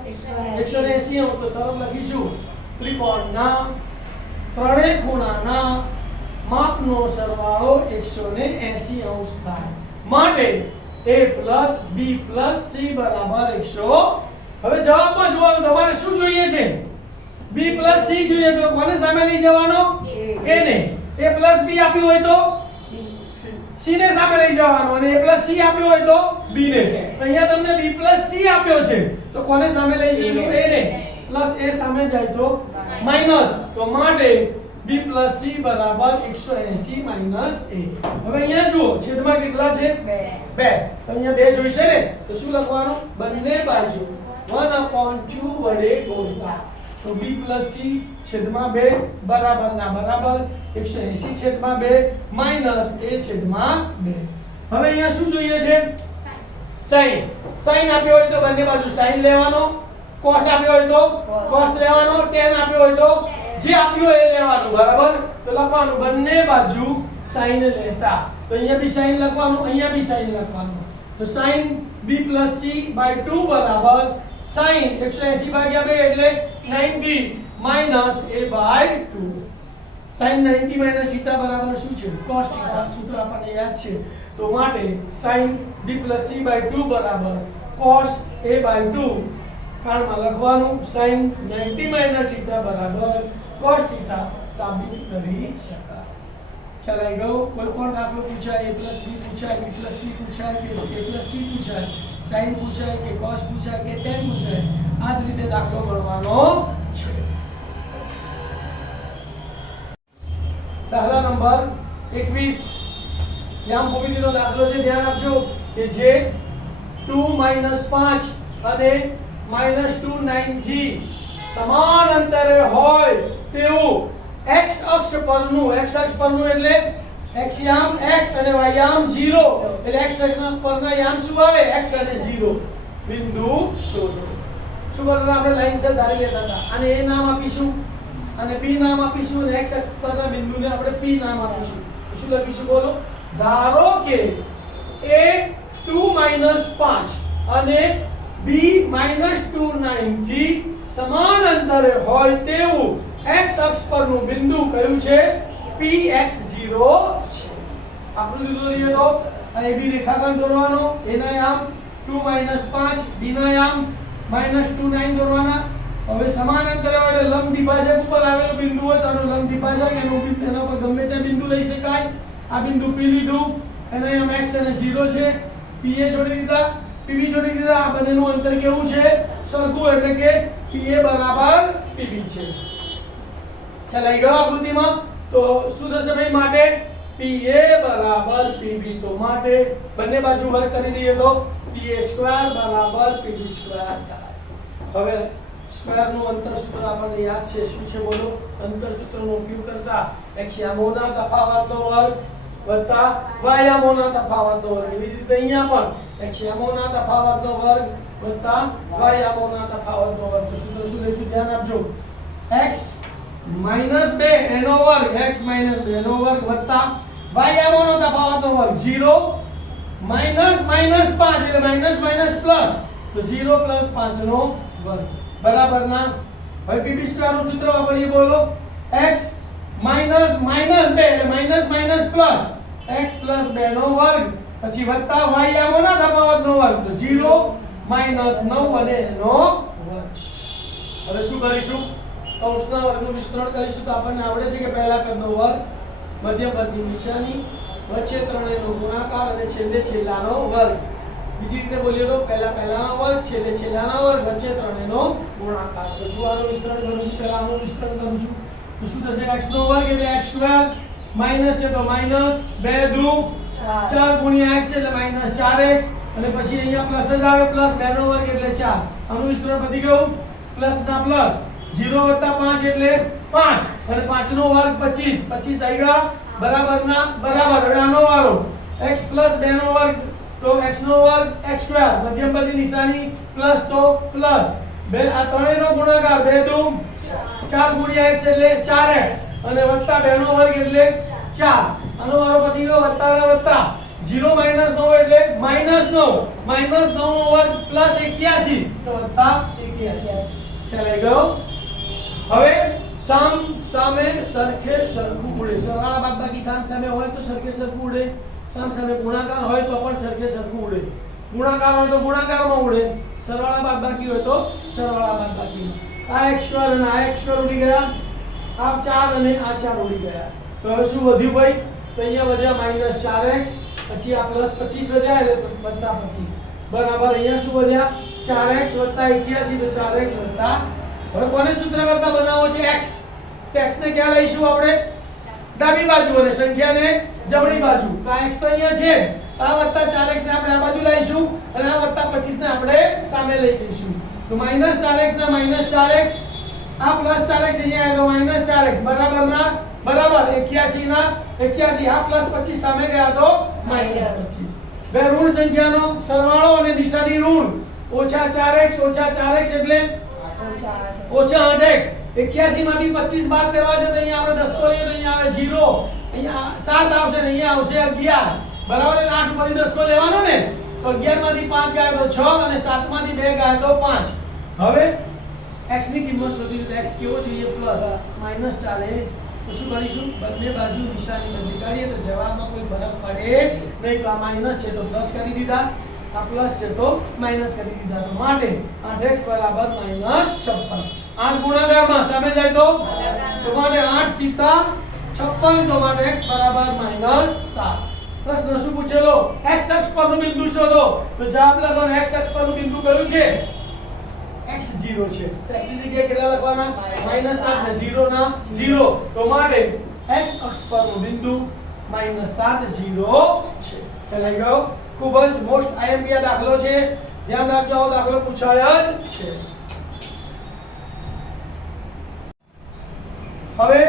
180 અંશ. તો સરળ લખીશું ત્રિકોણના ત્રણેય ખૂણાના માપનો સરવાળો 180 અંશ થાય. માટે A + B + C બરાબર 100. હવે જવાબમાં જોવાનું તમારે શું જોઈએ છે B + C જોઈએ તો કોને સામે લઈ જવાનો A ને. A + B આપ્યું હોય તો C ને સામે લઈ જવાનો અને A + C આપ્યું હોય તો B ને. અહીંયા તમને B + C આપ્યો છે તો કોને સામે લઈ જઈશું A ને. પ્લસ A સામે જાય તો માઈનસ. તો માટે B + C બરાબર 180 માઈનસ A. હવે અહીંયા જુઓ છેદમાં કેટલા છે 2. તો અહીંયા 2 જોઈશે ને તો શું લખવાનું બંને બાજુ 1/2 વડે ગુણતા. તો B + C છેદમાં 2 બરાબર ના બરાબર 180 છેદમાં 2 માઈનસ A છેદમાં 2. હવે અહીંયા શું જોઈએ છે sin. sin આપ્યો હોય તો બંને બાજુ sin લેવાનો, cos આપ્યો હોય તો cos લેવાનો, tan આપ્યો હોય તો જે આપ્યો એ લેવાનું બરાબર. તો લખવાનું બંને બાજુ sin લેતા. તો અહીંયા બી sin લખવાનું, અહીંયા બી sin લખવાનું. તો sin B + C/2 બરાબર sin 180/2 એટલે 90 માઈનસ A/2. sin 90 - θ બરાબર શું છે cos θ. સૂત્ર આપણને યાદ છે. તો માટે sin B + C/2 બરાબર cos A/2 કાળમાં લખવાનું sin 90 - θ બરાબર cos θ સાબિત કરી શકાય. ખ્યાલ આવી ગયો. કોઈ પણ દાખલો પૂછાય A + B પૂછાય, B + C પૂછાય કે A + C પૂછાય, sin પૂછાય કે cos પૂછાય કે tan પૂછાય આ જ રીતે દાખલો ગણવાનો છે. દાખલા નંબર 21 યામ ભૂમિતિનો દાખલો છે. ધ્યાન આપજો કે જે 2 - 5 અને -2 9 થી સમાન અંતરે હોય તેવું x અક્ષ પરનું એટલે x યામ x અને y યામ 0 એટલે x અક્ષ પરના યામ શું આવે x અને 0 બિંદુ શોધો. શું કરતા આપણે લાઈન સે ધારી લેતા હતા. અને a નામ આપીશું અને b નામ આપીશું અને x અક્ષ પરના બિંદુને આપણે p નામ આપીશું. શું લખીશું બોલો. ધારો કે a 2 - 5 અને b -2 9 થી સમાન અંતરે હોય તેવું x અક્ષ પરનું બિંદુ કયું છે px0 છે. આકૃતિ દોરીએ તો અહીં b રેખાખંડ દોરવાનો, a ના યામ 2 - 5 b ના યામ -2 9 દોરવાના. હવે સમાન અંતરે હોય લંબ દ્વિભાજક ઉપર આવેલું બિંદુ હોય તો આનું લંબ દ્વિભાજક એના પર ગમે તે બિંદુ લઈ શકાય. આ બિંદુ p લીધું અને અહીંયા x અને 0 છે, p એ જોડી દીધા, pb જોડી દીધા. આ બંનેનું અંતર કેવું છે સરખું એટલે કે pa બરાબર pb છે. ખ્યાલ આવી ગયો આકૃતિમાં. તો શું થશે ભાઈ માટે pa બરાબર pb. તો માટે બંને બાજુ વર્ગ કરી દઈએ તો pa² બરાબર pb² થાય. હવે સ્ક્વેર નું અંતર સૂત્ર આપણને યાદ છે શું છે બોલો અંતર સૂત્રનો ઉપયોગ કરતા x યામોના તફાવતનો વર્ગ વત્તા y યામોના તફાવતનો વર્ગ એવી જ રીતે અહીંયા પણ x યામોના તફાવતનો વર્ગ વત્તા y યામોના તફાવતનો વર્ગ તો સૂત્ર શું લઈશું ધ્યાન આપજો x -2 એનો વર્ગ x -2 નો વર્ગ વત્તા y યામોનો તફાવતનો વર્ગ 0 માઈનસ માઈનસ 5 એટલે માઈનસ માઈનસ પ્લસ તો 0 પ્લસ 5 નો વર્ગ બરાબર ના હવે પીબી સ્ક્વેર નું સૂત્ર વાપરીએ બોલો x માઈનસ માઈનસ 2 એટલે minus minus plus x plus 2 નો વર્ગ પછી વત્તા y યામોના તફાવતનો વર્ગ તો 0 માઈનસ 9 અને એનો વર્ગ હવે શું કરીશું કૌંસના વર્ગનું વિસ્તરણ કરીશું તો આપણને આવડે છે કે પહેલા પદનો વર્ગ મધ્ય પદની નિશાની વચ્ચે ત્રણેયનો ગુણાકાર અને છેલ્લે છેલ્લાનો વર્ગ બીજી રીતે બોલીએ તો પહેલા પહેલાનો વર્ગ છેલ્લે છેલ્લાનો વર્ગ વચ્ચે ત્રણેયનો ગુણાકાર તો જો આનું વિસ્તરણ કરું છું પહેલા આનું વિસ્તરણ કરું છું તો શું થશે x નો વર્ગ એટલે x સ્ક્વેર માઈનસ છે તો માઈનસ 2 દુ 4 ગુણ્યા x એટલે માઈનસ 4x અને પછી અહીંયા પ્લસ જ આવે પ્લસ 2 નો વર્ગ એટલે 4 આનું વિસ્તરણ પતી ગયું પ્લસ ના પ્લસ 0 વત્તા 5 એટલે 5 અને 5 નો વર્ગ 25 25 આવી ગયા બરાબર ના બરાબર હવે આનો વારો x પ્લસ 2 નો વર્ગ તો x નો વર્ગ x સ્ક્વેર મધ્યમ પદની નિશાની પ્લસ તો પ્લસ બે આ ત્રણેયનો ગુણાકાર 2 દુ 4 ગુણ્યા x એટલે 4x અને વત્તા 2 નો વર્ગ એટલે 4 આનો વારો પતી ગયો વત્તા ના વત્તા 0 માઈનસ 9 એટલે માઈનસ 9 માઈનસ 9 નો વર્ગ પ્લસ 81 તો વત્તા 81 ખ્યાલ આવી ગયો હવે સામ સામે સરખે સરખું ઉડે સરવાળા બાદબાકી સામ સામે હોય તો સરખે સરખું ઉડે સામ સામે ગુણાકાર હોય તો પણ સરખે સરખું ઉડે ગુણાકાર હોય તો ગુણાકારમાં ઉડે સરવાળા બાદબાકી હોય તો સરવાળા બાદબાકી આ x સ્ક્વેર અને આ x સ્ક્વેર ઉડી ગયા આ 4 અને આ 4 ઉડી ગયા તો હવે શું વધ્યું ભાઈ તો અહીંયા વધ્યા -4x પછી આ +25 વધ્યા એટલે +25 બરાબર અહીંયા શું વધ્યા 4x + 81 તો 4x હવે કોને સૂત્ર કરતા બનાવો છે x તો x ને ક્યાં લઈશું આપણે ડાબી બાજુ અને સંખ્યાને જમણી બાજુ તો આ x તો અહીંયા છે આ વત્તા 4x ને આપણે આ બાજુ લઈશું અને આ વત્તા 25 ને આપણે સામે લઈ જઈશું તો -4x ના -4x આ +4x અહીંયા આવ્યો -4x બરાબર ના બરાબર 81 ના 81 આ +25 સામે ગયા તો -25 બે ઋણ સંખ્યાનો સરવાળો અને નિશાની ઋણ -4x એટલે -8x 81 માંથી 25 બાદ કરવા છે તો અહીંયા આપણે 10 લઈએ તો અહીંયા આવે 0 અહીંયા 7 આવશે ને અહીંયા આવશે 11 બરાબર એટલે 8 માંથી 10 લેવાનો ને તો 11 માંથી 5 ગયા તો 6 અને 7 માંથી 2 ગયા તો 5 હવે x ની કિંમત શોધવી તો x કેવો જોઈએ પ્લસ માઈનસ ચાલે તો શું કરીશું બંને બાજુ નિશાની બદલી કાઢીએ તો જવાબમાં કોઈ ફરક પડે નહીં તો આ માઈનસ છે તો પ્લસ કરી દીધા આ પ્લસ છે તો માઈનસ કરી દીધા તો માટે 8x = -56 8 ગુણાકારમાં સામે જાય તો માટે 8 સીતા 56 તો માટે x = -7 પ્રશ્ન શું પૂછેલો x અક્ષ પરનું બિંદુ શોધો તો જવાબ લખો x અક્ષ પરનું બિંદુ કયું છે x0 છે તો x ની જગ્યાએ કેટલા લખવાના -7 ને 0 ના 0 તો માટે x અક્ષ પરનું બિંદુ -7 0 છે ખ્યાલ ગયો ખૂબ જ મોસ્ટ આઈએમપી દાખલો છે ધ્યાન રાખજો આ દાખલો પૂછાય જ છે હવે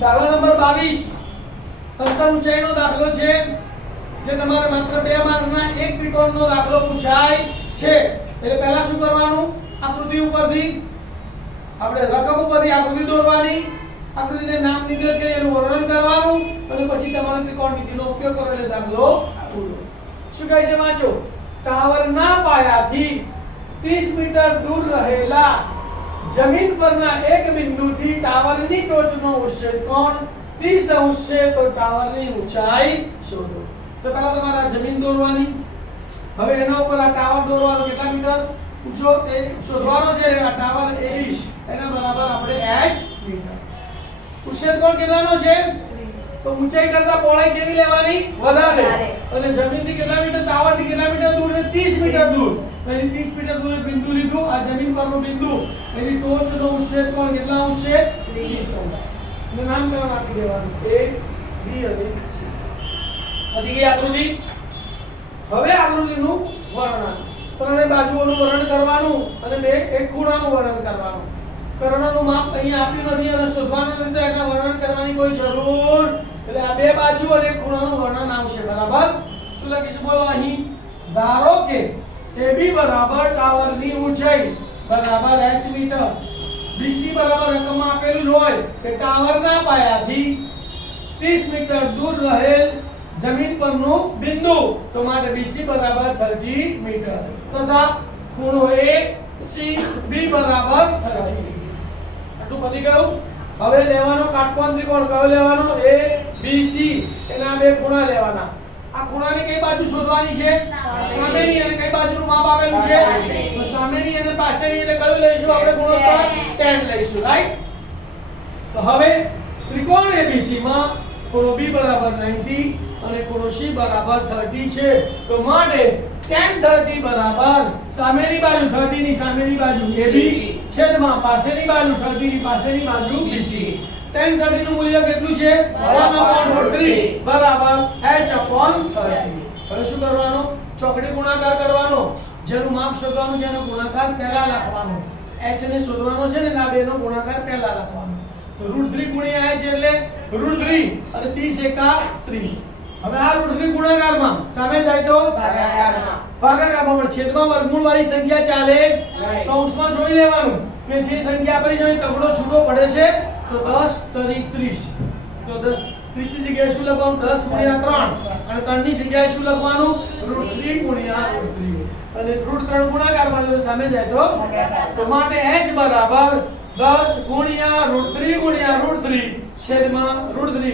દાખલા નંબર 22 અંતર ઊંચાઈનો દાખલો છે જે તમારે માત્ર 2 માર્કના એક ત્રિકોણનો દાખલો પૂછાય છે એટલે પહેલા શું કરવાનું આકૃતિ ઉપરથી આપણે રકમ ઉપરથી આકૃતિ દોરવાની આકૃતિને નામ નિર્દેશ કરી એનું વર્ણન કરવાનું અને પછી તમારે ત્રિકોણમિતિનો ઉપયોગ કરો એટલે દાખલો પૂરો શું કહે છે વાંચો ટાવરના પાયાથી 30 મીટર દૂર રહેલા જમીન પરના એક બિંદુથી ટાવરની ટોચનો ઉચ્ચેદ કોણ 30 અંશ છે તો ટાવરની ઊંચાઈ શોધો તો પહેલા તમારે જમીન દોરવાની હવે એના ઉપર આ ટાવર દોરવાનો કેટલા મીટર ઊંચો એ શોધવાનો છે આ ટાવર એરિશ એના બરાબર આપણે h મીટર ઉચ્ચેદ કોણ કેટલાનો છે તો ઊંચાઈ કરતા પહોળાઈ કેવી લેવાની વધારે અને જમીનથી કેટલા મીટર ટાવરથી કેટલા મીટર દૂર છે 30 મીટર દૂર અહીં 30 મીટર દૂર એક બિંદુ લીધું આ જમીન પરનું બિંદુ એની ટોચનો ઉચ્ચેદ કોણ કેટલા અંશ છે 30 અંશ અને નામકરણ આપી દેવાનું a b અને c હતી ગઈ આકૃતિ હવે આકૃતિનું વર્ણન ત્રણે બાજુઓનું વર્ણન કરવાનું અને બે એક ખૂણાનું વર્ણન કરવાનું. કર્ણનું માપ અહીંયા આપ્યું નથી અને શોધવાનું નથી, એના વર્ણન કરવાની કોઈ જરૂર. એટલે આ બે બાજુ અને એક ખૂણાનું વર્ણન આવશે. બરાબર? શું લખીશું બોલો અહીં? ધારો કે AB બરાબર ટાવરની ઊંચાઈ બરાબર h મીટર, BC બરાબર રકમમાં આપેલું જ હોય કે ટાવરના પાયાથી 30 મીટર દૂર રહેલ જમીન પરનું બિંદુ, તો માટે BC બરાબર 30 મીટર તથા ખૂણો ACB બરાબર 30 ડિગ્રી. આટલું પતી ગયું. હવે લેવાનો કાટકોણ ત્રિકોણ કયો લેવાનો? ABC. એના બે ખૂણા લેવાના. આ ખૂણાની કઈ બાજુ શોધવાની છે? સામેની. અને કઈ બાજુનું માપ આપેલું છે? તો સામેની અને પાછળની. એટલે કયું લઈશું આપણે ગુણોત્તર? tan લઈશું. રાઈટ? તો હવે ત્રિકોણ ABC માં ખૂણો B બરાબર 90 અને ખૂણો C બરાબર 30 છે. તો માટે tan 30 બરાબર સામેની બાજુ 30 ની સામેની બાજુ AB છેદમાં પાછળની બાજુ 30 ની પાછળની બાજુ BC. tan 30 નું મૂલ્ય કેટલું છે? 1/3 બરાબર h/30. હવે શું કરવાનું? ચોકડી ગુણાકાર કરવાનો. જેનું માપ શોધવાનું છે એનો ગુણાકાર પહેલા લખવાનો. h ને શોધવાનો છે ને, આ બેનો ગુણાકાર પહેલા લખવાનો. તો √3 ગુણ્યા h એટલે √3 અને 30 એકા 30. હવે આ √3 ગુણાકારમાં સામે જાય તો ભાગાકારમાં, પણ છેદમાં વર્ગમૂળ વાળી સંખ્યા ચાલે. કૌંસમાં જોઈ લેવાનું કે જે સંખ્યા આપણી જોઈ તગડો છૂટો પડે છે તો 10 તરી 30. તો 10 30 ની જગ્યાએ શું લખવાનું? 10 ગુણ્યા 3 અને 3 ની જગ્યાએ શું લખવાનું? √3 ગુણ્યા √3. અને √3 ગુણાકારમાં જો સામે જાય તો માટે h બરાબર 10 ગુણ્યા √3 ગુણ્યા √3 છેદમાં √3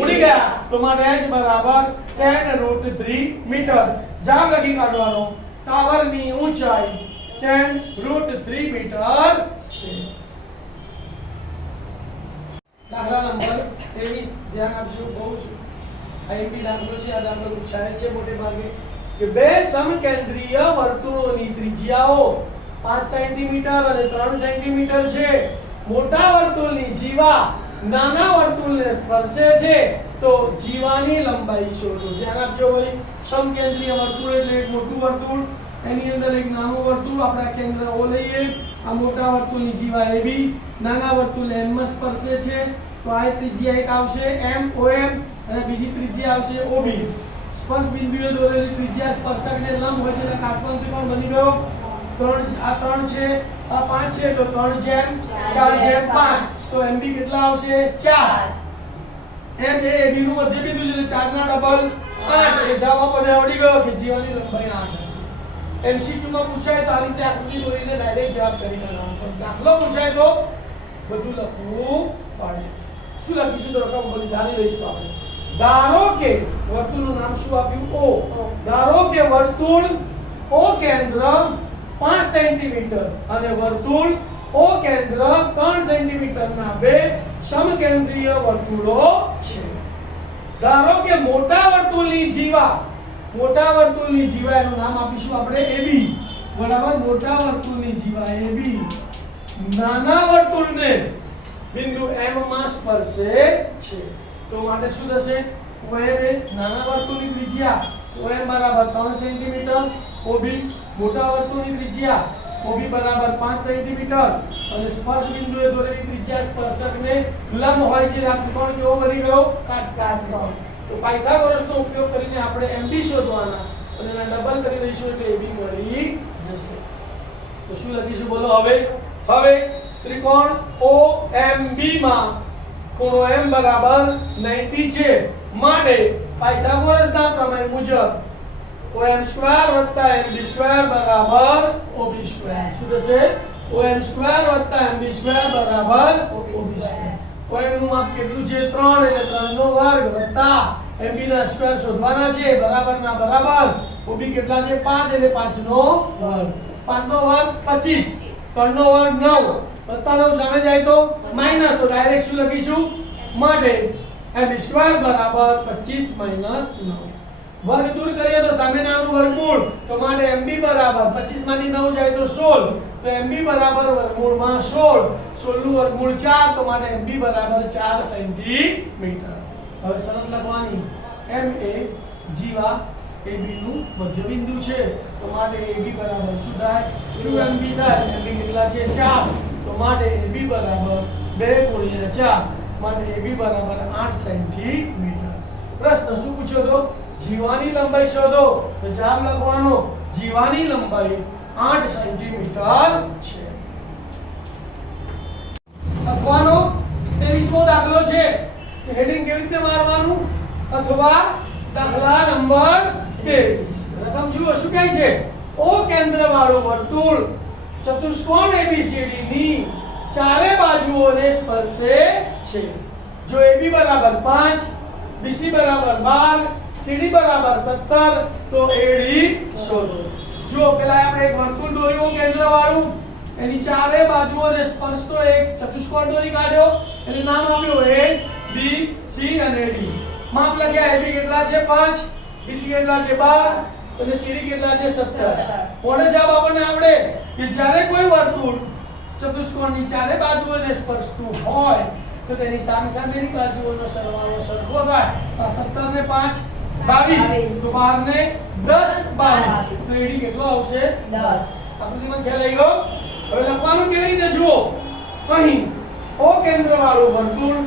ઉડી ગયા. તો માટે h બરાબર tan √3 મીટર. જવાબ લખી કાઢવાનો. ટાવરની ઊંચાઈ tan √3 મીટર છે. દાખલા નંબર 23 ધ્યાન આપજો. બહુ જ આઈપી દાખલો છે. આ દાખલો પૂછાય છે મોટે ભાગે કે બે સમકેન્દ્રીય વર્તુળોની ત્રિજ્યાઓ 5 સેન્ટીમીટર અને 3 સેન્ટીમીટર છે. મોટા વર્તુળની જીવા નાના વર્તુળને સ્પર્શે છે તો જીવાની લંબાઈ શોધો. ધ્યાન આપજો ભાઈ. સમકેન્દ્રીય વર્તુળ એટલે એક મોટું વર્તુળ, એની અંદર એક નાનું વર્તુળ. આપણે આ કેન્દ્ર O લઈએ. આ મોટા વર્તુળની જીવા AB, નાના વર્તુળ M માં સ્પર્શે છે તો આ ત્રિજ્યા એક આવશે MOM અને બીજી ત્રિજ્યા આવશે OB. સ્પર્શ બિંદુએ દોરેલી ત્રિજ્યા સ્પર્શકને લંબ હોય છે એટલે કાટકોણ ત્રિકોણ બની ગયો. 3 આ 3 છે, આ 5 છે તો 3/4/5. તો MB કેટલા આવશે? 4. M એ AB નું મધ્ય બિંદુ છે, 4 ના ડબલ 8. એ જવાબ આપણને આવડી ગયો કે જીવાની લંબાઈ 8 હશે. MCQ માં પૂછાય તો આ રીતે આકૃતિ દોરીને ડાયરેક્ટ જવાબ કરી દેવાનો. પણ દાખલો પૂછાય તો બધું લખવું પડે. શું લખીશું? તો રકમ બધી ધારી લઈશું આપણે. ધારો કે વર્તુળનું નામ શું આપ્યું? O. ધારો કે વર્તુળ O કેન્દ્ર 5 સેન્ટીમીટર અને વર્તુળ O કેન્દ્ર 3 સેન્ટીમીટરના બે સમકેન્દ્રીય વર્તુળો છે. ધારો કે મોટા વર્તુળની જીવા એનું નામ આપીશું આપણે AB બરાબર. મોટા વર્તુળની જીવા AB નાના વર્તુળને બિંદુ M માં સ્પર્શે છે તો માટે શું થશે? OM એ નાના વર્તુળની ત્રિજ્યા OM બરાબર 3 સેન્ટીમીટર, OB મોટા વર્તુળની ત્રિજ્યા OB બરાબર 5 સેન્ટીમીટર અને સ્પર્શ બિંદુએ દોરેલી ત્રિજ્યા સ્પર્શકને લંબ હોય છે. આ ત્રિકોણ કેવો બની ગયો? કાટકોણ. તો પાયથાગોરસનો ઉપયોગ કરીને આપણે MB શોધવાના અને એના ડબલ કરી દઈશું એટલે AB મળી જશે. તો શું લખીશું બોલો હવે? ત્રિકોણ OMB માં ખૂણો M બરાબર 90 છે. માટે પાયથાગોરસના પ્રમેય મુજબ OM² + MB² બરાબર OB². શું થશે? OM² + MB² બરાબર OB². OM નું માપ કેટલું છે? 3 એટલે 3 નો વર્ગ વત્તા MB ના સ્ક્વેર શોધવાના છે બરાબર ના બરાબર. OB કેટલા છે? 5 એટલે 5 નો વર્ગ. 5 નો વર્ગ 25, 3 નો વર્ગ 9 વત્તા 9 સામે જાય તો માઈનસ. તો ડાયરેક્ટ શું લખીશું? માટે MB² બરાબર 25 - 9. વર્ગ દૂર કરીએ તો સામેનાનું વર્ગમૂળ. તો માટે MB બરાબર 25 માંથી 9 જાય તો 16. તો MB બરાબર વર્ગમૂળમાં 16. 16 નું વર્ગમૂળ 4 તો માટે MB બરાબર 4 સેન્ટીમીટર. હવે શરત લખવાની. M એ જીવા AB નું મધ્યબિંદુ છે તો માટે AB બરાબર શું થાય 2MB થાય MB કેટલા છે 4 તો માટે AB બરાબર 2 × 4 માટે AB બરાબર 8 સેન્ટીમીટર પ્રશ્ન શું પૂછ્યો તો જીવાની લંબાઈ શોધો તો જવાબ લખવાનો જીવાની લંબાઈ 8 સેન્ટીમીટર છે અથવાનો 23મો દાખલો છે કે હેડિંગ કેવી રીતે મારવાનું અથવા દાખલા નંબર 23 રકમ જુઓ શું કહે છે O કેન્દ્ર વાળું વર્તુળ ચતુષ્કોણ ABCD ની ચારે બાજુઓને સ્પર્શે છે જો AB બરાબર 5 BC બરાબર 12 CD બરાબર 17 તો AD શોધો જો પેલા આપણે એક વર્તુળ દોર્યું કેન્દ્ર વાળું એની ચારે બાજુઓને સ્પર્શતો એક ચતુષ્કોણ દોરી કાઢ્યો એનું નામ આપ્યું A B C અને D માપ લખ્યા AB કેટલા છે 5 BC કેટલા છે 12 અને CD કેટલા છે 17 કોને જવાબ આપણને આવડે કે જ્યારે કોઈ વર્તુળ ચતુષ્કોણની ચારે બાજુઓને સ્પર્શતું હોય તો તેની સામેની બાજુઓનો સરવાળો સરખો થાય તો 17 ને 5 22 તો 12 ને 10 22 તો AD કેટલો આવશે 10 આકૃતિમાં ખ્યાલ આવી ગયો હવે લખવાનું કેવી રીતે જુઓ અહીં O કેન્દ્ર વાળું વર્તુળ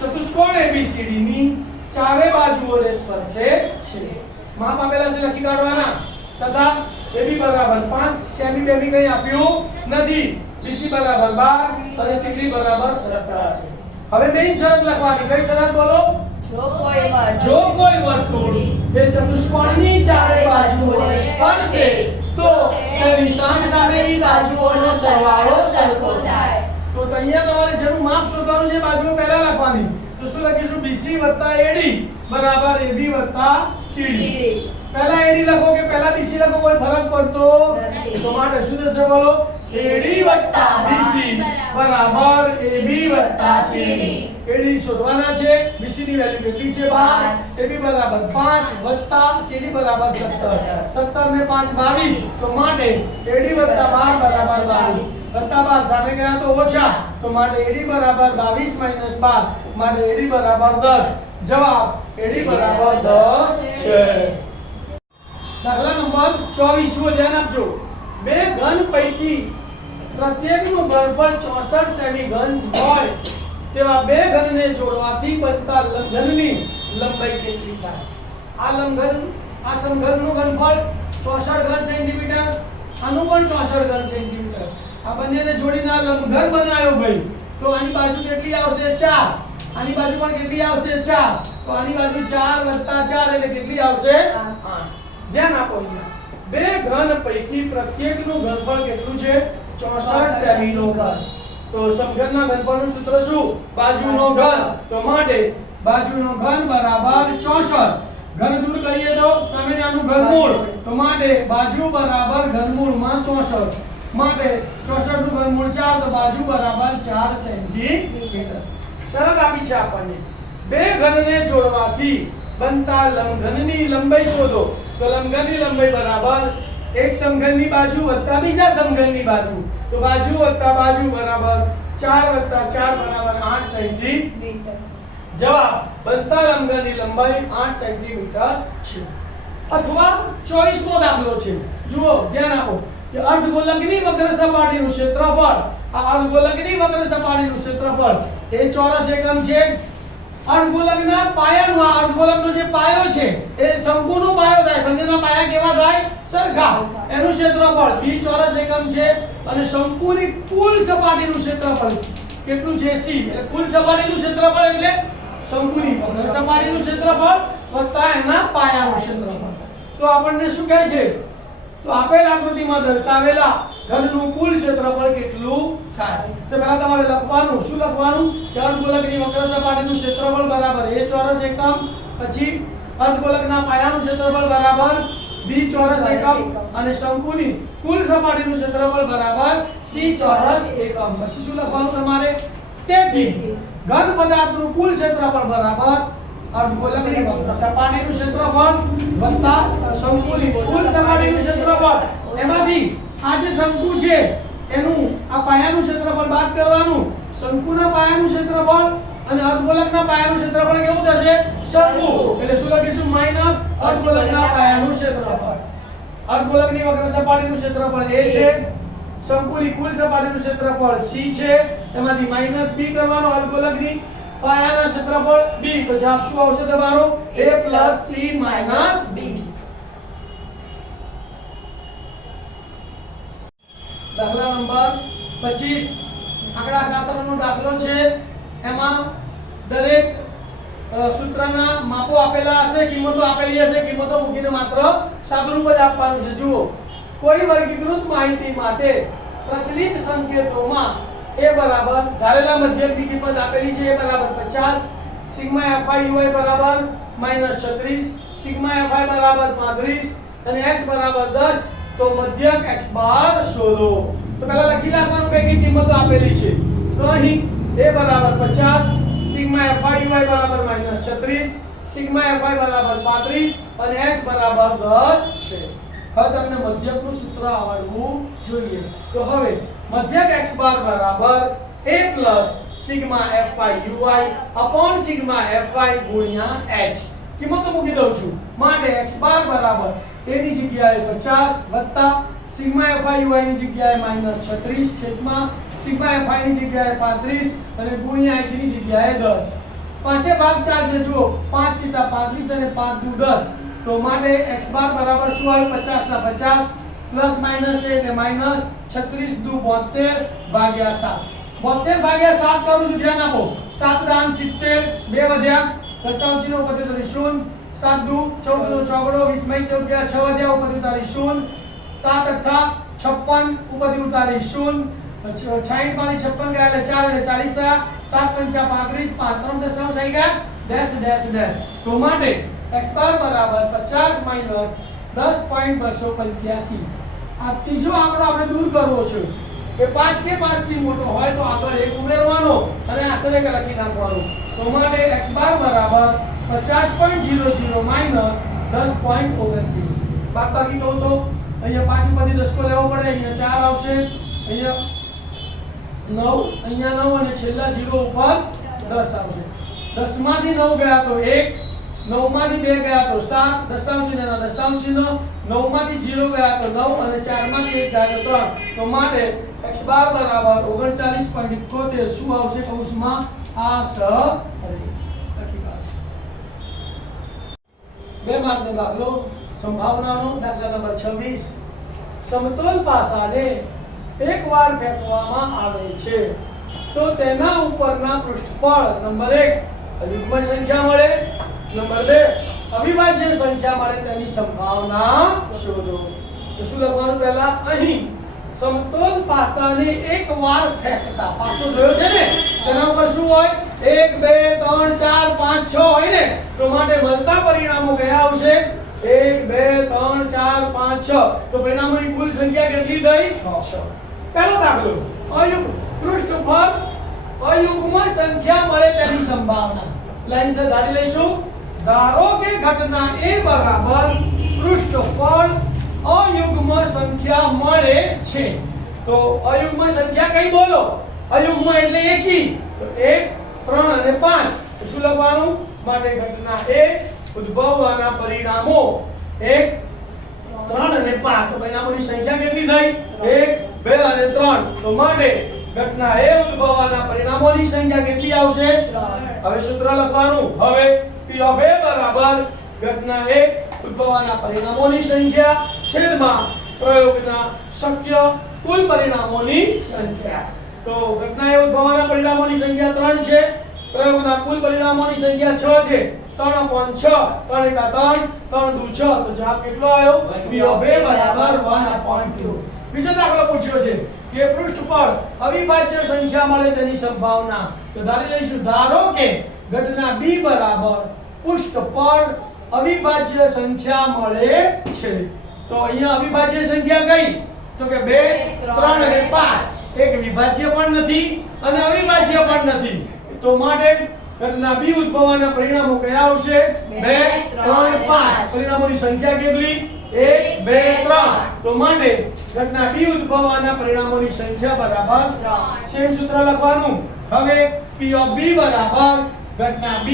ચતુષ્કોણ ABCD ની ચારે બાજુઓને સ્પર્શે છે માપ આપેલા છે લખી કાઢવાના તથા AB બરાબર 5 સેમી બેબી કઈ આપ્યું નથી BC બરાબર 12 અને CD બરાબર 17 છે હવે મેઈન શરત લખવાની કઈ શરત બોલો જો કોઈ વર્તુળ એ ચતુષ્કોણની ચારે બાજુઓને સ્પર્શે તો તેની સામેની બાજુઓનો સરવાળો સરખો થાય તો અહીંયા તમારે જેનું માપ શોધવાનું છે બાજુઓ પહેલા લખવાની તો શું લખીશું BC + AD બરાબર AB + CD પહેલા AD લખો કે પહેલા BC લખો કોઈ ફરક પડતો નથી તો માટે શું થશે બોલો AD + BC બરાબર AB + CD AD શોધવાના છે BC ની વેલ્યુ કેટલી છે 12 AB બરાબર 5 + CD બરાબર 17 17 ને 5 22 તો માટે AD + 12 બરાબર 22 12 સામે ગયા તો ઓછા તો માટે AD બરાબર 22 - 12 માટે AD બરાબર 10 જવાબ AD બરાબર 10 છે દાખલા નંબર 24 શું ધ્યાન આપજો બે ઘન પૈકી પ્રત્યેકનું ઘનફળ 64 સેમી ઘન હોય તેવા બે ઘનને જોડવાથી બનતા લંબઘનની લંબાઈ કેટલી થાય આ સમઘનનું ઘનફળ 64 ઘન સેન્ટીમીટર આનું પણ 64 ઘન સેન્ટીમીટર આ બંનેને જોડીને આ લંબઘન બનાવ્યો ભાઈ તો આની બાજુ કેટલી આવશે 4 આની બાજુ પણ કેટલી આવશે 4 તો આની બાજુ 4 + 4 એટલે કેટલી આવશે 8 ધ્યાન આપો અહીંયા બે ઘન પૈકી પ્રત્યેકનું ઘનફળ કેટલું છે 64 સેમીનો ઘન તો સમઘનના ઘનફળનું સૂત્ર શું બાજુનો ઘન તો માટે બાજુનો ઘન બરાબર 64 ઘન દૂર કરીએ તો સામેનાનું ઘનમૂળ તો માટે બાજુ બરાબર ઘનમૂળમાં 64 માટે 64 નું ઘનમૂળ 4 તો બાજુ બરાબર 4 સેન્ટીમીટર શરત આપી છે આપણને બે ઘનને જોડવાથી બનતા લંબઘનની લંબાઈ શોધો તો લંબઘનની લંબાઈ બરાબર એક સમઘનની બાજુ વત્તા બીજા સમઘનની બાજુ તો બાજુ વત્તા બાજુ બરાબર 4 + 4 બરાબર 8 સેન્ટીમીટર જવાબ બનતા લંબઘનની લંબાઈ 8 સેન્ટીમીટર છે અથવા 24મો દાખલો છે જુઓ ધ્યાન આપો કે અર્ધગોલકની વક્ર સપાટીનું ક્ષેત્રફળ આ અર્ધગોલકની વક્ર સપાટીનું ક્ષેત્રફળ એ ચોરસ એકમ છે અર્ધગોલકના પાયાનું આ અર્ધગોલકનો જે પાયો છે એ શંકુનો પાયો થાય બંનેના પાયા કેવા થાય સરખા એનું ક્ષેત્રફળ b ચોરસ એકમ છે અને શંકુની કુલ સપાટીનું ક્ષેત્રફળ કેટલું છે c એટલે કુલ સપાટીનું ક્ષેત્રફળ એટલે શંકુની સપાટીનું ક્ષેત્રફળ વત્તા એના પાયાનું ક્ષેત્રફળ તો આપણને શું કહે છે તો આપેલ આકૃતિમાં દર્શાવેલા ઘનનું કુલ ક્ષેત્રફળ કેટલું થાય તો પહેલા તમારે લખવાનું શું લખવાનું કે અર્ધગોલકની વક્ર સપાટીનું ક્ષેત્રફળ બરાબર a ચોરસ એકમ પછી અર્ધગોલકના પાયાનું ક્ષેત્રફળ બરાબર b ચોરસ એકમ અને શંકુની કુલ સપાટીનું ક્ષેત્રફળ બરાબર c ચોરસ એકમ પછી શું લખવાનું તમારે તેથી ઘન પદાર્થનું કુલ ક્ષેત્રફળ બરાબર અર્ધગોલકની વક્ર સપાટીનું ક્ષેત્રફળ વત્તા શંકુની કુલ સપાટીનું ક્ષેત્રફળ એમાંથી આ જે શંકુ છે એનું આ પાયાનું ક્ષેત્રફળ બાદ કરવાનું શંકુના પાયાનું ક્ષેત્રફળ અને અર્ધગોલકના પાયાનું ક્ષેત્રફળ કેવું થશે શંકુ એટલે શું લખીશું અર્ધગોલકના પાયાનું ક્ષેત્રફળ. અર્ધગોલકની વક્ર સપાટીનું ક્ષેત્રફળ a છે, શંકુની કુલ સપાટીનું ક્ષેત્રફળ c છે, એમાંથી -b કરવાનો અર્ધગોલકની પાયાના ક્ષેત્રફળ b. તો જવાબ શું આવશે તમારો? a + c - b. દાખલા નંબર 25 આંકડાશાસ્ત્રનો દાખલો છે. એમાં દરેક સૂત્રના માપો આપેલા હશે, કિંમતો આપેલી હશે, કિંમતો મૂકીને માત્ર સાદુરૂપ જ આપવાનું છે. જુઓ, કોઈ વર્ગીકૃત માહિતી માટે પ્રચલિત સંકેતોમાં a બરાબર ધારેલા મધ્યકની કિંમત આપેલી છે, a બરાબર 50, સિગ્મા fi uy બરાબર -36, સિગ્મા fi બરાબર 35 અને x બરાબર 10. તો મધ્યક x બાર શોધો. તો પહેલા લખી નાખવાનું કે કઈ કિંમતો આપેલી છે. તો અહીં a બરાબર 50, સિગ્મા fi uy બરાબર -36, સિગ્મા fi બરાબર 35 અને x બરાબર 10 છે. હવે તમને મધ્યકનું સૂત્ર આવડવું જોઈએ. તો હવે મધ્યક x બાર બરાબર a plus sigma fi uy upon sigma fi ગુણ્યા h. કિંમતો મૂકી દઉં છું. માટે x બાર બરાબર a ની જગ્યાએ 50 વત્તા સિગ્મા fi uy ની જગ્યાએ -36 છેદમાં સિગ્મા fi ની જગ્યાએ 35 અને ગુણ્યા h ની જગ્યાએ 10. પાંચે ભાગ ચાલશે. જુઓ, 5 સીધા 35 અને 5 દુ 10. તો માટે x બાર બરાબર શું આવ્યું? 50 ના 50 પ્લસ માઈનસ છે એટલે માઈનસ 36 દુ 72 ભાગ્યા 7. 72 ભાગ્યા 7 કરું છું, ધ્યાન આપો. 7 દાન 70, 2 વધ્યા, દશાંશનો ઉપર ઉતારી 0, 7 દુ 14 નો ચોગડો, 20 માં 14 ગયા, 6 વધ્યા, ઉપર ઉતારી 0, 7 અઠ્ઠા 56 ઉપર ઉતારી 0, 60 માંથી 56 ગયા એટલે 4 એટલે 40 થયા, 7 પંચા 35, 5 3 દશાંશ આવી ગયા, ડેશ ડેશ ડેશ. તો માટે x બાર બરાબર 50 માઈનસ 10.285. આ ત્રીજો આંકડો આપણે દૂર કરવો છે કે 5 કે 5 થી મોટો હોય તો આગળ 1 ઉમેરવાનો અને આશરે લખી નાખવાનું. તો માટે x બાર બરાબર 50.00 માઈનસ 10.29. બાદબાકી કહું તો અહીંયા 5 ઉપરથી દસકો લેવો પડે, અહીંયા 4 આવશે, અહીંયા 9, અહીંયા 9 અને છેલ્લા 0 ઉપર 10 આવશે. 10 માંથી 9 ગયા તો 1, 9 માંથી 2 ગયા તો 7, દશાંશનો 9 માંથી 0 ગયા તો 9 અને 4 માંથી 1 ગયા તો 3. તો માટે x બાર બરાબર 39.71 શું આવશે? કૌંસમાં આ સ બે માર્કનો દાખલો સંભાવનાનો. દાખલા નંબર 26. સમતોલ પાસાને એકવાર ફેંકવામાં આવે છે તો તેના ઉપરના પૃષ્ઠફળ નંબર 1 યુગ્મ સંખ્યા મળે, નંબર 2 અવિભાજ્ય સંખ્યા મળે તેની સંભાવના શોધો. તો શું લખવાનું? પહેલા અહીં સમતોલ પાસાને એકવાર ફેંકતા, પાસો જોયો છે ને, તેના ઉપર શું હોય? 1 2 3 4 5 6 હોય ને. તો માટે મળતા પરિણામો કયા આવશે? 1 2 3 4 5 6. તો પરિણામોની કુલ સંખ્યા કેટલી થઈ? 6. પહેલો દાખલો, પૃષ્ઠફળ અયુગ્મ સંખ્યા મળે તેની સંભાવના. લાઈન સે ધારી લઈશું. ધારો કે ઘટના a બરાબર પૃષ્ઠફળ અયુગ્મ સંખ્યા મળે છે. તો અયુગ્મ સંખ્યા કઈ બોલો? અયુગ્મ એટલે એકી. તો 1 3 અને 5. તો શું લખવાનું? માટે ઘટના a ઉદ્ભવવાના પરિણામો 1 3 અને 5. તો પરિણામોની સંખ્યા કેટલી થઈ? 1 2 અને 3. તો માટે ઘટના a ઉદ્ભવવાના પરિણામોની સંખ્યા કેટલી આવશે? 3. હવે સૂત્ર લખવાનું. હવે p of a બરાબર ઘટના a ઉદ્ભવવાના પરિણામોની સંખ્યા છેદમાં પ્રયોગના શક્ય કુલ પરિણામોની સંખ્યા. તો ઘટના a ઉદ્ભવવાના પરિણામોની સંખ્યા 3 છે, પ્રયોગના કુલ પરિણામોની સંખ્યા 6 છે. 3/6, 3 * 3, 3 દુ 6. તો જવાબ કેટલો આવ્યો? p of a બરાબર 1/2. બીજો દાખલો પૂછ્યો છે કે પૃષ્ઠફળ અવિભાજ્ય સંખ્યા મળે તેની સંભાવના. તો ધારી લઈશું. ધારો કે ઘટના b બરાબર પૃષ્ઠફળ અવિભાજ્ય સંખ્યા મળે છે. તો અહીંયા અવિભાજ્ય સંખ્યા કઈ? તો કે 2 3 અને 5. એક વિભાજ્ય પણ નથી અને અવિભાજ્ય પણ નથી. તો માટે ઘટના b ઉદ્ભવવાના પરિણામો કયા આવશે? 2 3 5. પરિણામોની સંખ્યા કેટલી? 1 2 3. તો માટે ઘટના b ઉદ્ભવવાના પરિણામોની સંખ્યા બરાબર 3. સેમ સૂત્ર લખવાનું. હવે p of b બરાબર ઘટના b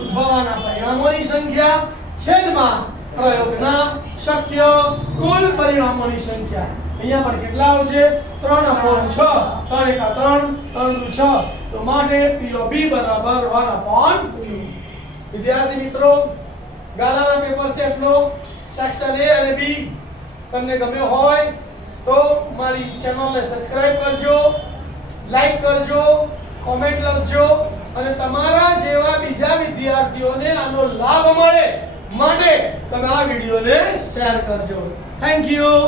ઉદ્ભવવાના પરિણામોની સંખ્યા છેદમાં પ્રયોગના શક્ય કુલ પરિણામોની સંખ્યા. અહીંયા પણ કેટલા આવશે? 3/6. 3 × 3 3 × 6. તો માટે P of B બરાબર 1/2. વિદ્યાર્થી મિત્રો, ગાલાના પેપર ચેસનો સેક્શન A અને B તમને ગમ્યો હોય તો મારી ચેનલને સબસ્ક્રાઇબ કરજો, લાઈક કરજો, કોમેન્ટ લખજો અને તમારા જેવા બીજા વિદ્યાર્થીઓને આનો લાભ મળે માટે તમે આ વિડિયોને શેર કરજો. Thank you.